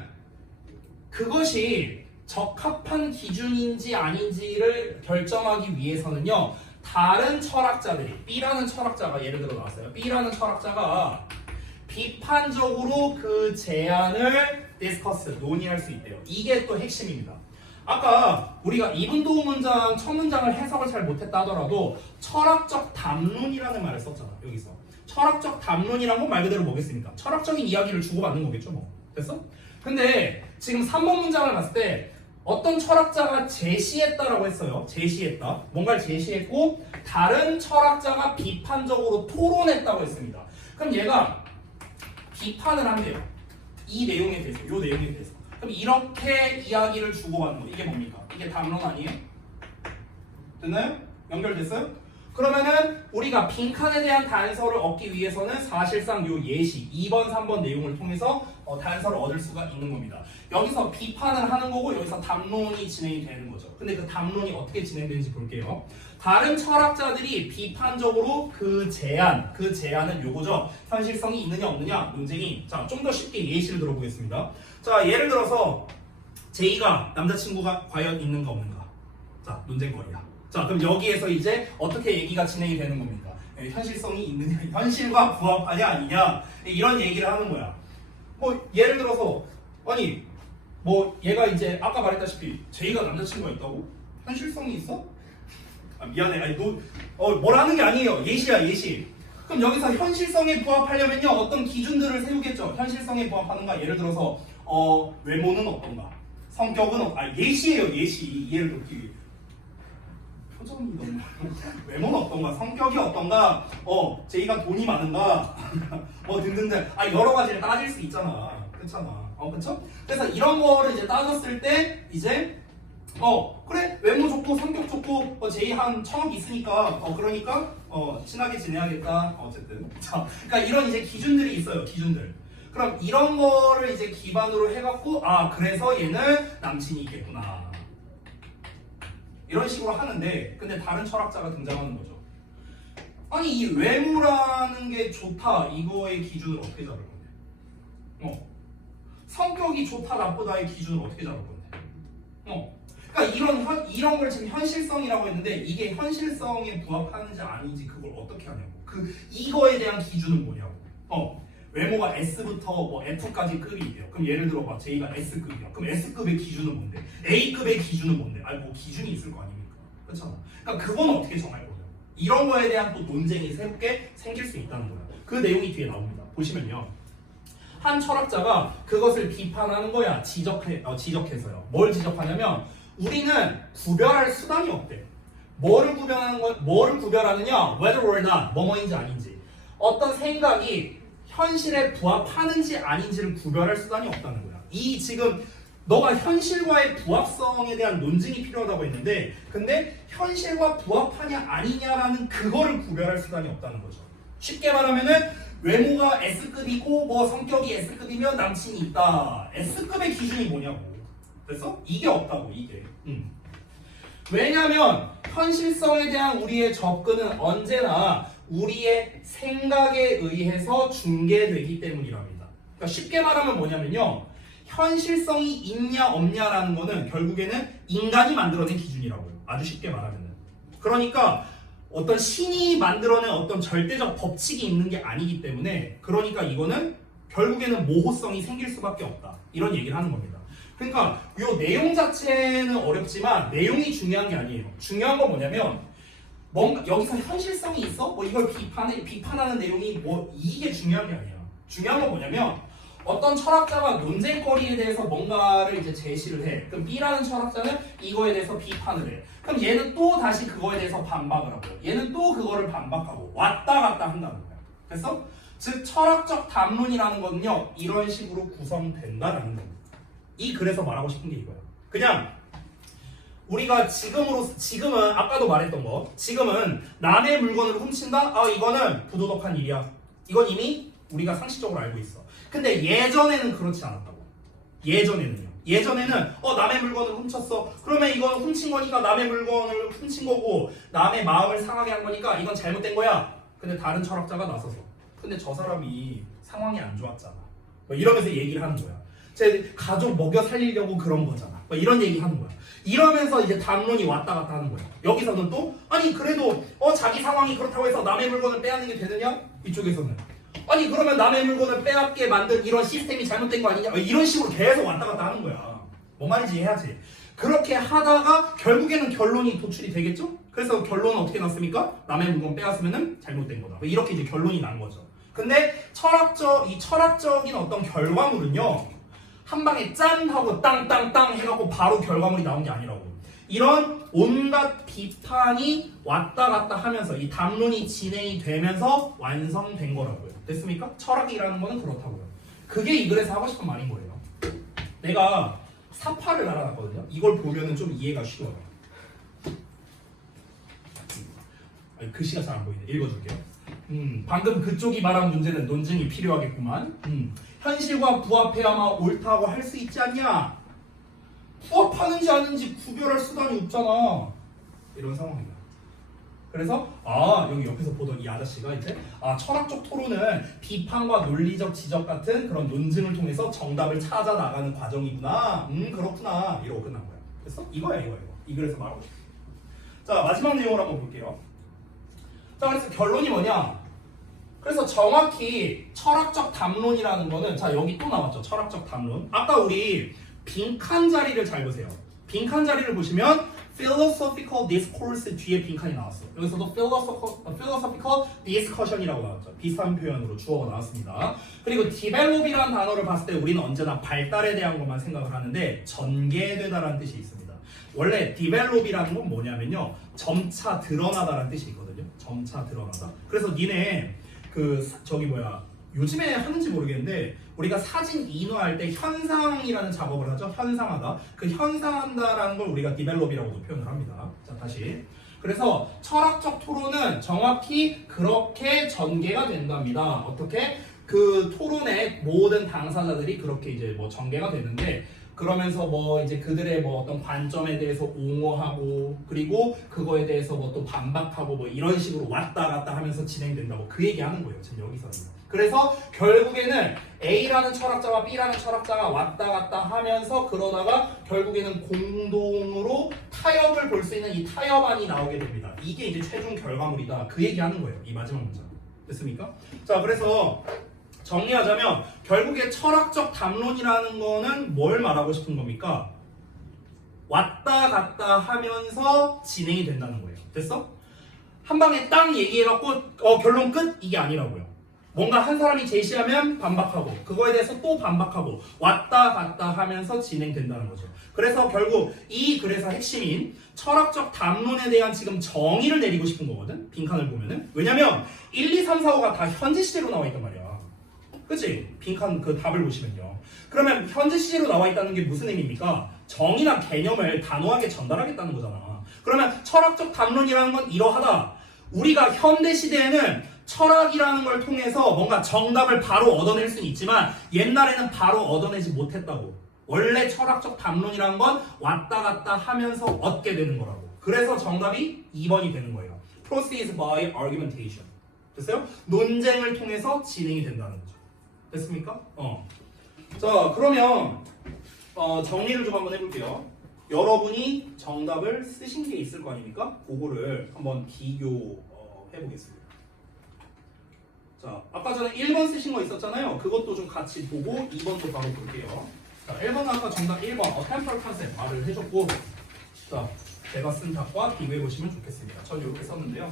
그것이 적합한 기준인지 아닌지를 결정하기 위해서는요, 다른 철학자들이, B라는 철학자가 예를 들어 나왔어요. B라는 철학자가 비판적으로 그 제안을 discuss, 논의할 수 있대요. 이게 또 핵심입니다. 아까 우리가 이분도우 문장, 첫 문장을 해석을 잘 못했다 하더라도 철학적 담론이라는 말을 썼잖아. 여기서 철학적 담론이란 건 말 그대로 뭐겠습니까? 철학적인 이야기를 주고받는 거겠죠 뭐. 됐어? 근데 지금 3번 문장을 봤을 때 어떤 철학자가 제시했다라고 했어요. 제시했다. 뭔가를 제시했고 다른 철학자가 비판적으로 토론했다고 했습니다. 그럼 얘가 비판을 한대요. 이 내용에 대해서, 이 내용에 대해서. 그럼 이렇게 이야기를 주고받는 거. 이게 뭡니까? 이게 담론 아니에요? 됐나요? 연결됐어요? 그러면은 우리가 빈칸에 대한 단서를 얻기 위해서는 사실상 요 예시 2번, 3번 내용을 통해서 단서를 얻을 수가 있는 겁니다. 여기서 비판을 하는 거고 여기서 담론이 진행이 되는 거죠. 근데 그 담론이 어떻게 진행되는지 볼게요. 다른 철학자들이 비판적으로 그 제안은 요거죠. 현실성이 있느냐 없느냐 논쟁이. 자, 좀 더 쉽게 예시를 들어보겠습니다. 자, 예를 들어서 제이가 남자친구가 과연 있는가 없는가. 자, 논쟁거리야. 자, 그럼 여기에서 이제 어떻게 얘기가 진행이 되는 겁니까? 현실성이 있느냐, 현실과 부합하냐 아니냐 이런 얘기를 하는 거야. 뭐 예를 들어서 아니 뭐 얘가 이제 아까 말했다시피 제이가 남자친구가 있다고? 현실성이 있어? 아, 미안해. 아니 뭐라는 게 아니에요. 예시야 예시. 그럼 여기서 현실성에 부합하려면요 어떤 기준들을 세우겠죠. 현실성에 부합하는가. 예를 들어서 외모는 어떤가, 성격은 예시예요 예시. 이해를 돕기 위해. 표정이 너무 외모는 어떤가, 성격이 어떤가, 제이가 돈이 많은가, 뭐 등등등. 여러 가지를 따질 수 있잖아. 그렇잖아. 그렇죠? 그래서 이런 거를 이제 따졌을 때 이제 그래 외모 좋고 성격 좋고 제이 한 1,000억 있으니까 그러니까 친하게 지내야겠다. 어쨌든 자, 그러니까 이런 이제 기준들이 있어요. 기준들. 그럼 이런 거를 이제 기반으로 해갖고 그래서 얘는 남친이 있겠구나. 이런 식으로 하는데 근데 다른 철학자가 등장하는 거죠. 아니 이 외모라는 게 좋다 이거의 기준을 어떻게 잡을 건데? 성격이 좋다 나쁘다의 기준을 어떻게 잡을 건데? 그러니까 이런 걸 지금 현실성이라고 했는데 이게 현실성에 부합하는지 아닌지 그걸 어떻게 하냐고. 이거에 대한 기준은 뭐냐고. 외모가 S부터 뭐 F까지 급이 있대요. 그럼 예를 들어 봐 J가 S급이야. 그럼 S급의 기준은 뭔데? A급의 기준은 뭔데? 뭐 기준이 있을 거 아닙니까? 그렇잖아. 그러니까 그건 어떻게 정할 거냐고. 이런 거에 대한 또 논쟁이 새롭게 생길 수 있다는 거야. 그 내용이 뒤에 나옵니다. 보시면요. 한 철학자가 그것을 비판하는 거야. 지적해서요. 뭘 지적하냐면 우리는 구별할 수단이 없대. 뭐를 구별하느냐? Whether or not, 뭐뭐인지 아닌지. 어떤 생각이 현실에 부합하는지 아닌지를 구별할 수단이 없다는 거야. 이 지금 너가 현실과의 부합성에 대한 논증이 필요하다고 했는데 근데 현실과 부합하냐 아니냐라는 그거를 구별할 수단이 없다는 거죠. 쉽게 말하면은 외모가 S급이고 뭐 성격이 S급이면 남친이 있다. S급의 기준이 뭐냐고. 됐어? 이게 없다고 이게. 왜냐하면 현실성에 대한 우리의 접근은 언제나 우리의 생각에 의해서 중개되기 때문이랍니다. 그러니까 쉽게 말하면 뭐냐면요. 현실성이 있냐 없냐라는 거는 결국에는 인간이 만들어낸 기준이라고요. 아주 쉽게 말하면은. 그러니까 어떤 신이 만들어낸 어떤 절대적 법칙이 있는 게 아니기 때문에 그러니까 이거는 결국에는 모호성이 생길 수밖에 없다. 이런 얘기를 하는 겁니다. 그러니까 이 내용 자체는 어렵지만 내용이 중요한 게 아니에요. 중요한 건 뭐냐면 뭔가 여기서 현실성이 있어? 뭐 이걸 비판하는 내용이 뭐 이게 중요한 게 아니야. 중요한 건 뭐냐면 어떤 철학자가 논쟁거리에 대해서 뭔가를 이제 제시를 해. 그럼 B라는 철학자는 이거에 대해서 비판을 해. 그럼 얘는 또 다시 그거에 대해서 반박을 하고 얘는 또 그거를 반박하고 왔다 갔다 한다는 거야. 됐어? 즉 철학적 담론이라는 거는요 이런 식으로 구성된다라는 겁니다. 그래서 말하고 싶은 게 이거야. 그냥 우리가 지금은 아까도 말했던 거 지금은 남의 물건을 훔친다? 이거는 부도덕한 일이야. 이건 이미 우리가 상식적으로 알고 있어. 근데 예전에는 그렇지 않았다고. 예전에는 남의 물건을 훔쳤어. 그러면 이건 훔친 거니까 남의 물건을 훔친 거고 남의 마음을 상하게 한 거니까 이건 잘못된 거야. 근데 다른 철학자가 나서서 근데 저 사람이 상황이 안 좋았잖아. 뭐 이러면서 얘기를 하는 거야. 제 가족 먹여 살리려고 그런 거잖아. 뭐 이런 얘기 하는 거야. 이러면서 이제 담론이 왔다 갔다 하는 거야. 여기서는 또 아니 그래도 자기 상황이 그렇다고 해서 남의 물건을 빼앗는 게 되느냐? 이쪽에서는 아니 그러면 남의 물건을 빼앗게 만든 이런 시스템이 잘못된 거 아니냐? 이런 식으로 계속 왔다 갔다 하는 거야. 뭔 말인지 해야지. 그렇게 하다가 결국에는 결론이 도출이 되겠죠? 그래서 결론은 어떻게 났습니까? 남의 물건 빼앗으면 잘못된 거다. 이렇게 이제 결론이 난 거죠. 근데 이 철학적인 어떤 결과물은요, 한 방에 짠 하고 땅땅땅 해갖고 바로 결과물이 나온 게 아니라고. 이런 온갖 비판이 왔다 갔다 하면서 이 담론이 진행이 되면서 완성된 거라고요. 됐습니까? 철학이라는 거는 그렇다고요. 그게 이 글에서 하고 싶은 말인 거예요. 내가 사파를 달아놨거든요. 이걸 보면은 좀 이해가 쉬워요. 글씨가 잘 안 보이네. 읽어줄게요. 방금 그쪽이 말한 문제는 논증이 필요하겠구만. 현실과 부합해야만 옳다고 할 수 있지 않냐? 부합하는지 아닌지 구별할 수단이 없잖아. 이런 상황이야. 그래서 여기 옆에서 보던 이 아저씨가 이제 철학적 토론은 비판과 논리적 지적 같은 그런 논증을 통해서 정답을 찾아 나가는 과정이구나. 그렇구나. 이러고 끝난 거야. 됐어? 이거야. 이 글에서 말하고 싶어. 자, 마지막 내용을 한번 볼게요. 자, 그래서 결론이 뭐냐? 그래서 정확히 철학적 담론이라는 거는, 자, 여기 또 나왔죠. 철학적 담론. 아까 우리 빈칸 자리를 잘 보세요. 빈칸 자리를 보시면 philosophical discourse 뒤에 빈칸이 나왔어. 여기서도 philosophical discussion이라고 나왔죠. 비슷한 표현으로 주어가 나왔습니다. 그리고 develop이라는 단어를 봤을 때 우리는 언제나 발달에 대한 것만 생각을 하는데 전개되다라는 뜻이 있습니다. 원래 develop이라는 건 뭐냐면요, 점차 드러나다라는 뜻이 있거든요. 점차 드러나다. 그래서 니네 요즘에 하는지 모르겠는데 우리가 사진 인화할 때 현상이라는 작업을 하죠. 현상하다. 그 현상한다라는 걸 우리가 develop이라고도 표현을 합니다. 자, 다시. 그래서 철학적 토론은 정확히 그렇게 전개가 된답니다. 어떻게? 그 토론의 모든 당사자들이 그렇게 이제 뭐 전개가 되는데, 그러면서 뭐 이제 그들의 뭐 어떤 관점에 대해서 옹호하고, 그리고 그거에 대해서 뭐 또 반박하고 뭐 이런 식으로 왔다 갔다 하면서 진행된다고 그 얘기하는 거예요. 지금 여기서는. 그래서 결국에는 A라는 철학자와 B라는 철학자가 왔다 갔다 하면서 그러다가 결국에는 공동으로 타협을 볼 수 있는 이 타협안이 나오게 됩니다. 이게 이제 최종 결과물이다. 그 얘기하는 거예요. 이 마지막 문장. 됐습니까? 자, 그래서 정리하자면 결국에 철학적 담론이라는 거는 뭘 말하고 싶은 겁니까? 왔다 갔다 하면서 진행이 된다는 거예요. 됐어? 한 방에 땅 얘기해갖고 결론 끝? 이게 아니라고요. 뭔가 한 사람이 제시하면 반박하고, 그거에 대해서 또 반박하고, 왔다 갔다 하면서 진행된다는 거죠. 그래서 결국 이 글에서 핵심인 철학적 담론에 대한 지금 정의를 내리고 싶은 거거든. 빈칸을 보면은. 왜냐면 1, 2, 3, 4, 5가 다 현재 시제로 나와 있단 말이야. 그치? 빈칸 그 답을 보시면요. 그러면 현재 시제로 나와 있다는 게 무슨 의미입니까? 정의나 개념을 단호하게 전달하겠다는 거잖아. 그러면 철학적 담론이라는 건 이러하다. 우리가 현대 시대에는 철학이라는 걸 통해서 뭔가 정답을 바로 얻어낼 수는 있지만 옛날에는 바로 얻어내지 못했다고. 원래 철학적 담론이라는 건 왔다 갔다 하면서 얻게 되는 거라고. 그래서 정답이 2번이 되는 거예요. Proceeds by argumentation. 됐어요? 논쟁을 통해서 진행이 된다는 거죠. 됐습니까? 자, 그러면 정리를 좀 한번 해볼게요. 여러분이 정답을 쓰신 게 있을 거 아닙니까? 그거를 한번 비교해보겠습니다. 자, 아까 전에 1번 쓰신 거 있었잖아요. 그것도 좀 같이 보고 2번도 바로 볼게요. 자, 1번은 아까 정답 1번 temporal concept 말을 해줬고, 자, 제가 쓴 답과 비교해보시면 좋겠습니다. 전 이렇게 썼는데요.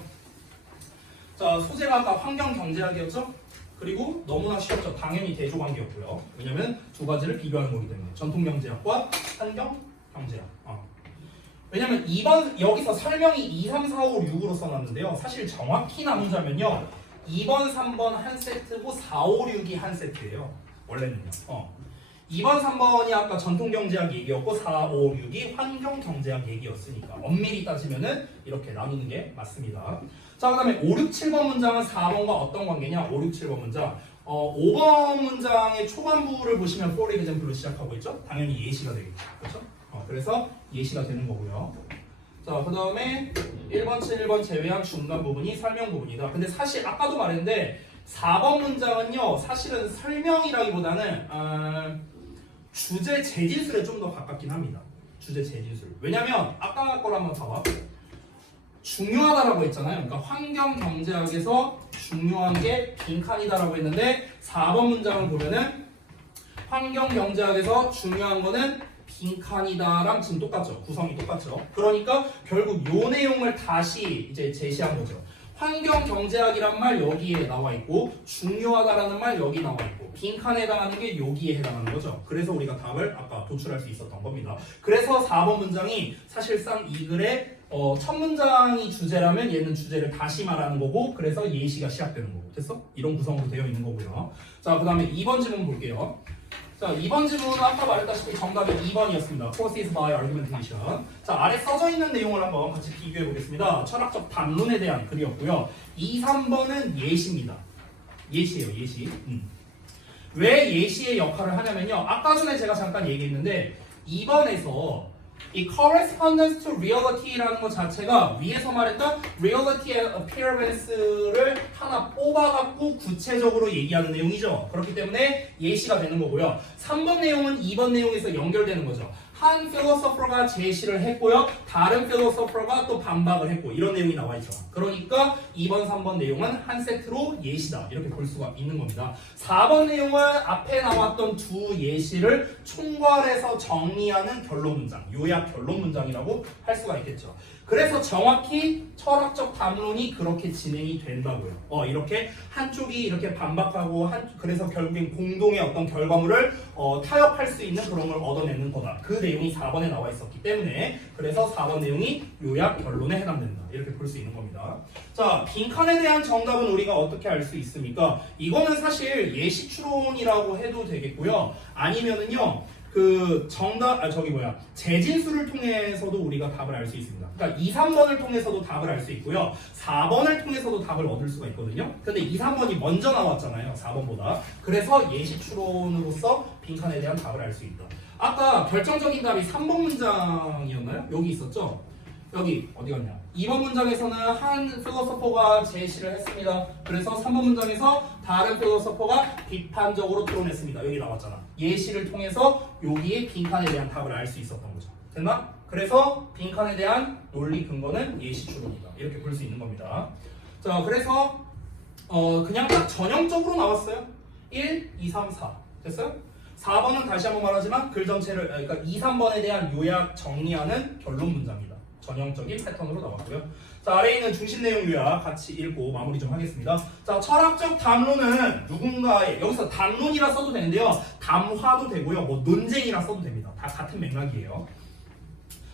자, 소재가 아까 환경경제학이었죠? 그리고 너무나 쉬웠죠. 당연히 대조관계였고요. 왜냐면 두 가지를 비교하는 거기 때문에. 전통경제학과 환경경제학. 왜냐면 2번 여기서 설명이 2, 3, 4, 5, 6으로 써놨는데요. 사실 정확히 나누자면요, 2번, 3번 한 세트고 4, 5, 6이 한 세트예요. 원래는요. 2번, 3번이 아까 전통경제학 얘기였고 4, 5, 6이 환경경제학 얘기였으니까 엄밀히 따지면은 이렇게 나누는 게 맞습니다. 자, 그 다음에 5, 6, 7번 문장은 4번과 어떤 관계냐? 5, 6, 7번 문장. 5번 문장의 초반부를 보시면 for example로 시작하고 있죠? 당연히 예시가 되겠죠. 그렇죠? 그래서 예시가 되는 거고요. 자, 그 다음에 1번, 7번 제외한 중간 부분이 설명 부분이다. 근데 사실 아까도 말했는데 4번 문장은요, 사실은 설명이라기보다는 주제 재진술에 좀 더 가깝긴 합니다. 주제 재진술. 왜냐면 아까 거를 한번 봐봐. 중요하다라고 했잖아요. 그러니까 환경 경제학에서 중요한 게 빈칸이다라고 했는데 4번 문장을 보면은 환경 경제학에서 중요한 거는 빈칸이다랑 지금 똑같죠. 구성이 똑같죠. 그러니까 결국 요 내용을 다시 이제 제시한 거죠. 환경 경제학이란 말 여기에 나와 있고 중요하다라는 말 여기 나와 있고 빈칸에 해당하는 게 여기에 해당하는 거죠. 그래서 우리가 답을 아까 도출할 수 있었던 겁니다. 그래서 4번 문장이 사실상 이 글의 첫 문장이 주제라면 얘는 주제를 다시 말하는 거고 그래서 예시가 시작되는 거고 됐어? 이런 구성으로 되어 있는 거고요. 자, 그 다음에 2번 지문 볼게요. 자, 2번 지문은 아까 말했다시피 정답이 2번이었습니다. Process by argumentation. 자, 아래 써져 있는 내용을 한번 같이 비교해 보겠습니다. 철학적 담론에 대한 글이었고요. 2, 3번은 예시입니다. 예시예요, 예시. 왜 예시의 역할을 하냐면요. 아까 전에 제가 잠깐 얘기했는데 2번에서 이 correspondence to reality라는 것 자체가 위에서 말했던 reality appearance를 하나 뽑아갖고 구체적으로 얘기하는 내용이죠. 그렇기 때문에 예시가 되는 거고요. 3번 내용은 2번 내용에서 연결되는 거죠. 한 필로소퍼가 제시를 했고요. 다른 필로소퍼가 또 반박을 했고 이런 내용이 나와 있죠. 그러니까 2번, 3번 내용은 한 세트로 예시다. 이렇게 볼 수가 있는 겁니다. 4번 내용은 앞에 나왔던 두 예시를 총괄해서 정리하는 결론 문장, 요약 결론 문장이라고 할 수가 있겠죠. 그래서 정확히 철학적 담론이 그렇게 진행이 된다고요. 이렇게 한쪽이 이렇게 반박하고 그래서 결국엔 공동의 어떤 결과물을 타협할 수 있는 그런 걸 얻어내는 거다. 그 내용이 4번에 나와 있었기 때문에 그래서 4번 내용이 요약 결론에 해당된다. 이렇게 볼 수 있는 겁니다. 자, 빈칸에 대한 정답은 우리가 어떻게 알 수 있습니까? 이거는 사실 예시 추론이라고 해도 되겠고요. 아니면은요. 그 정답 재진수를 통해서도 우리가 답을 알 수 있습니다. 그러니까 2, 3번을 통해서도 답을 알 수 있고요. 4번을 통해서도 답을 얻을 수가 있거든요. 근데 2, 3번이 먼저 나왔잖아요. 4번보다. 그래서 예시 추론으로서 빈칸에 대한 답을 알 수 있다. 아까 결정적인 답이 3번 문장이었나요? 여기 있었죠? 여기 어디 갔냐? 2번 문장에서는 한 필로소퍼가 제시를 했습니다. 그래서 3번 문장에서 다른 필로소퍼가 비판적으로 토론했습니다. 여기 나왔잖아. 예시를 통해서 여기에 빈칸에 대한 답을 알 수 있었던 거죠. 됐나? 그래서 빈칸에 대한 논리 근거는 예시 추론이다. 이렇게 볼 수 있는 겁니다. 자, 그래서 그냥 딱 전형적으로 나왔어요. 1, 2, 3, 4. 됐어요? 4번은 다시 한번 말하지만 글 전체를 그러니까 2, 3번에 대한 요약 정리하는 결론 문장입니다. 전형적인 패턴으로 나왔고요. 자, 아래에 있는 중심 내용 요약 같이 읽고 마무리 좀 하겠습니다. 자, 철학적 담론은 누군가의 여기서 담론이라 써도 되는데요. 담화도 되고요. 뭐 논쟁이라 써도 됩니다. 다 같은 맥락이에요.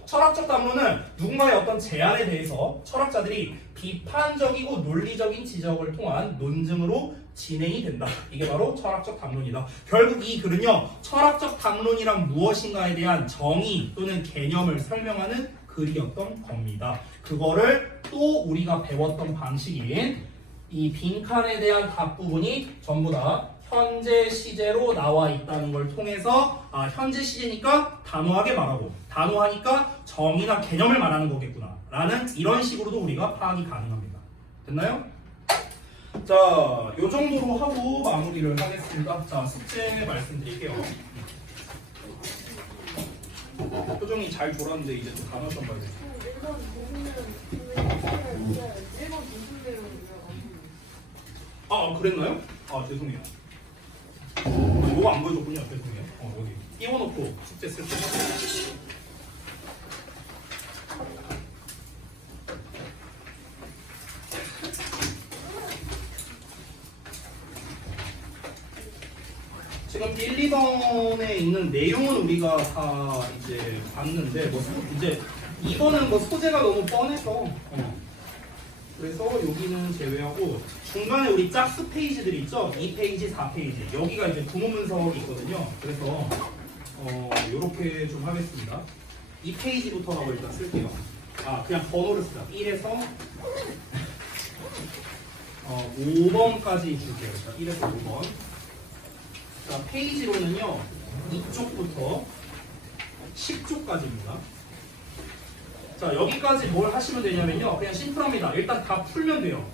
철학적 담론은 누군가의 어떤 제안에 대해서 철학자들이 비판적이고 논리적인 지적을 통한 논증으로 진행이 된다. 이게 바로 철학적 담론이다. 결국 이 글은요. 철학적 담론이란 무엇인가에 대한 정의 또는 개념을 설명하는 글이었던 겁니다. 그거를 또 우리가 배웠던 방식인 이 빈칸에 대한 답 부분이 전부 다 현재 시제로 나와 있다는 걸 통해서 현재 시제니까 단호하게 말하고 단호하니까 정의나 개념을 말하는 거겠구나 라는 이런 식으로도 우리가 파악이 가능합니다. 됐나요? 자, 요 정도로 하고 마무리를 하겠습니다. 자, 숙제 말씀드릴게요. 표정이 잘 돌았는데 이제 또 단어 좀 봐야 돼. 1번 보시면 1번 무슨 내용이죠? 아, 그랬나요? 아, 죄송해요. 이거 안 보여줬군요. 죄송해요. 여기 띄워놓고 숙제 쓸 때. 지금 1, 2번에 있는 내용은 우리가 다 이제 봤는데 이제 2번은 소재가 너무 뻔해서 그래서 여기는 제외하고 중간에 우리 짝수 페이지들이 있죠? 2페이지, 4페이지 여기가 이제 구문 분석이 있거든요. 그래서 요렇게 좀 하겠습니다. 2페이지부터라고 일단 쓸게요. 그냥 번호를 쓰자. 1에서 5번까지 줄게요. 자, 1에서 5번. 자, 페이지로는요. 이쪽부터 10쪽까지입니다. 자, 여기까지 뭘 하시면 되냐면요. 그냥 심플합니다. 일단 다 풀면 돼요.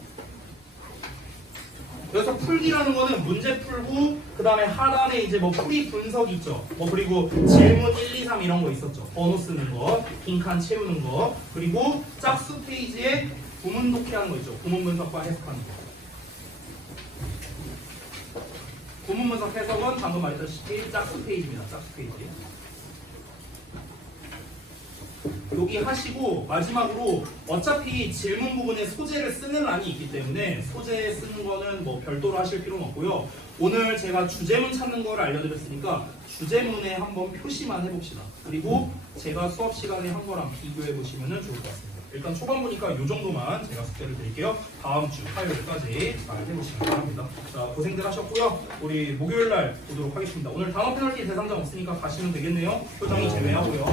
그래서 풀기라는 거는 문제 풀고 그 다음에 하단에 이제 뭐 풀이 분석 있죠. 뭐 그리고 질문 1, 2, 3 이런 거 있었죠. 번호 쓰는 거, 빈칸 채우는 거, 그리고 짝수 페이지에 구문 독해하는 거 있죠. 구문 분석과 해석하는 거. 구문 분석 해석은 방금 말했다시피 짝수 페이지입니다. 짝수 페이지. 여기 하시고 마지막으로 어차피 질문 부분에 소재를 쓰는 란이 있기 때문에 소재 쓰는 거는 뭐 별도로 하실 필요는 없고요. 오늘 제가 주제문 찾는 걸 알려드렸으니까 주제문에 한번 표시만 해봅시다. 그리고 제가 수업 시간에 한 거랑 비교해 보시면 좋을 것 같습니다. 일단 초반부니까 이 정도만 제가 숙제를 드릴게요. 다음 주 화요일까지 잘 해보시면 바랍니다. 자, 고생들 하셨고요. 우리 목요일 날 보도록 하겠습니다. 오늘 단어 페널티 대상자 없으니까 가시면 되겠네요. 표정이 제외하고요.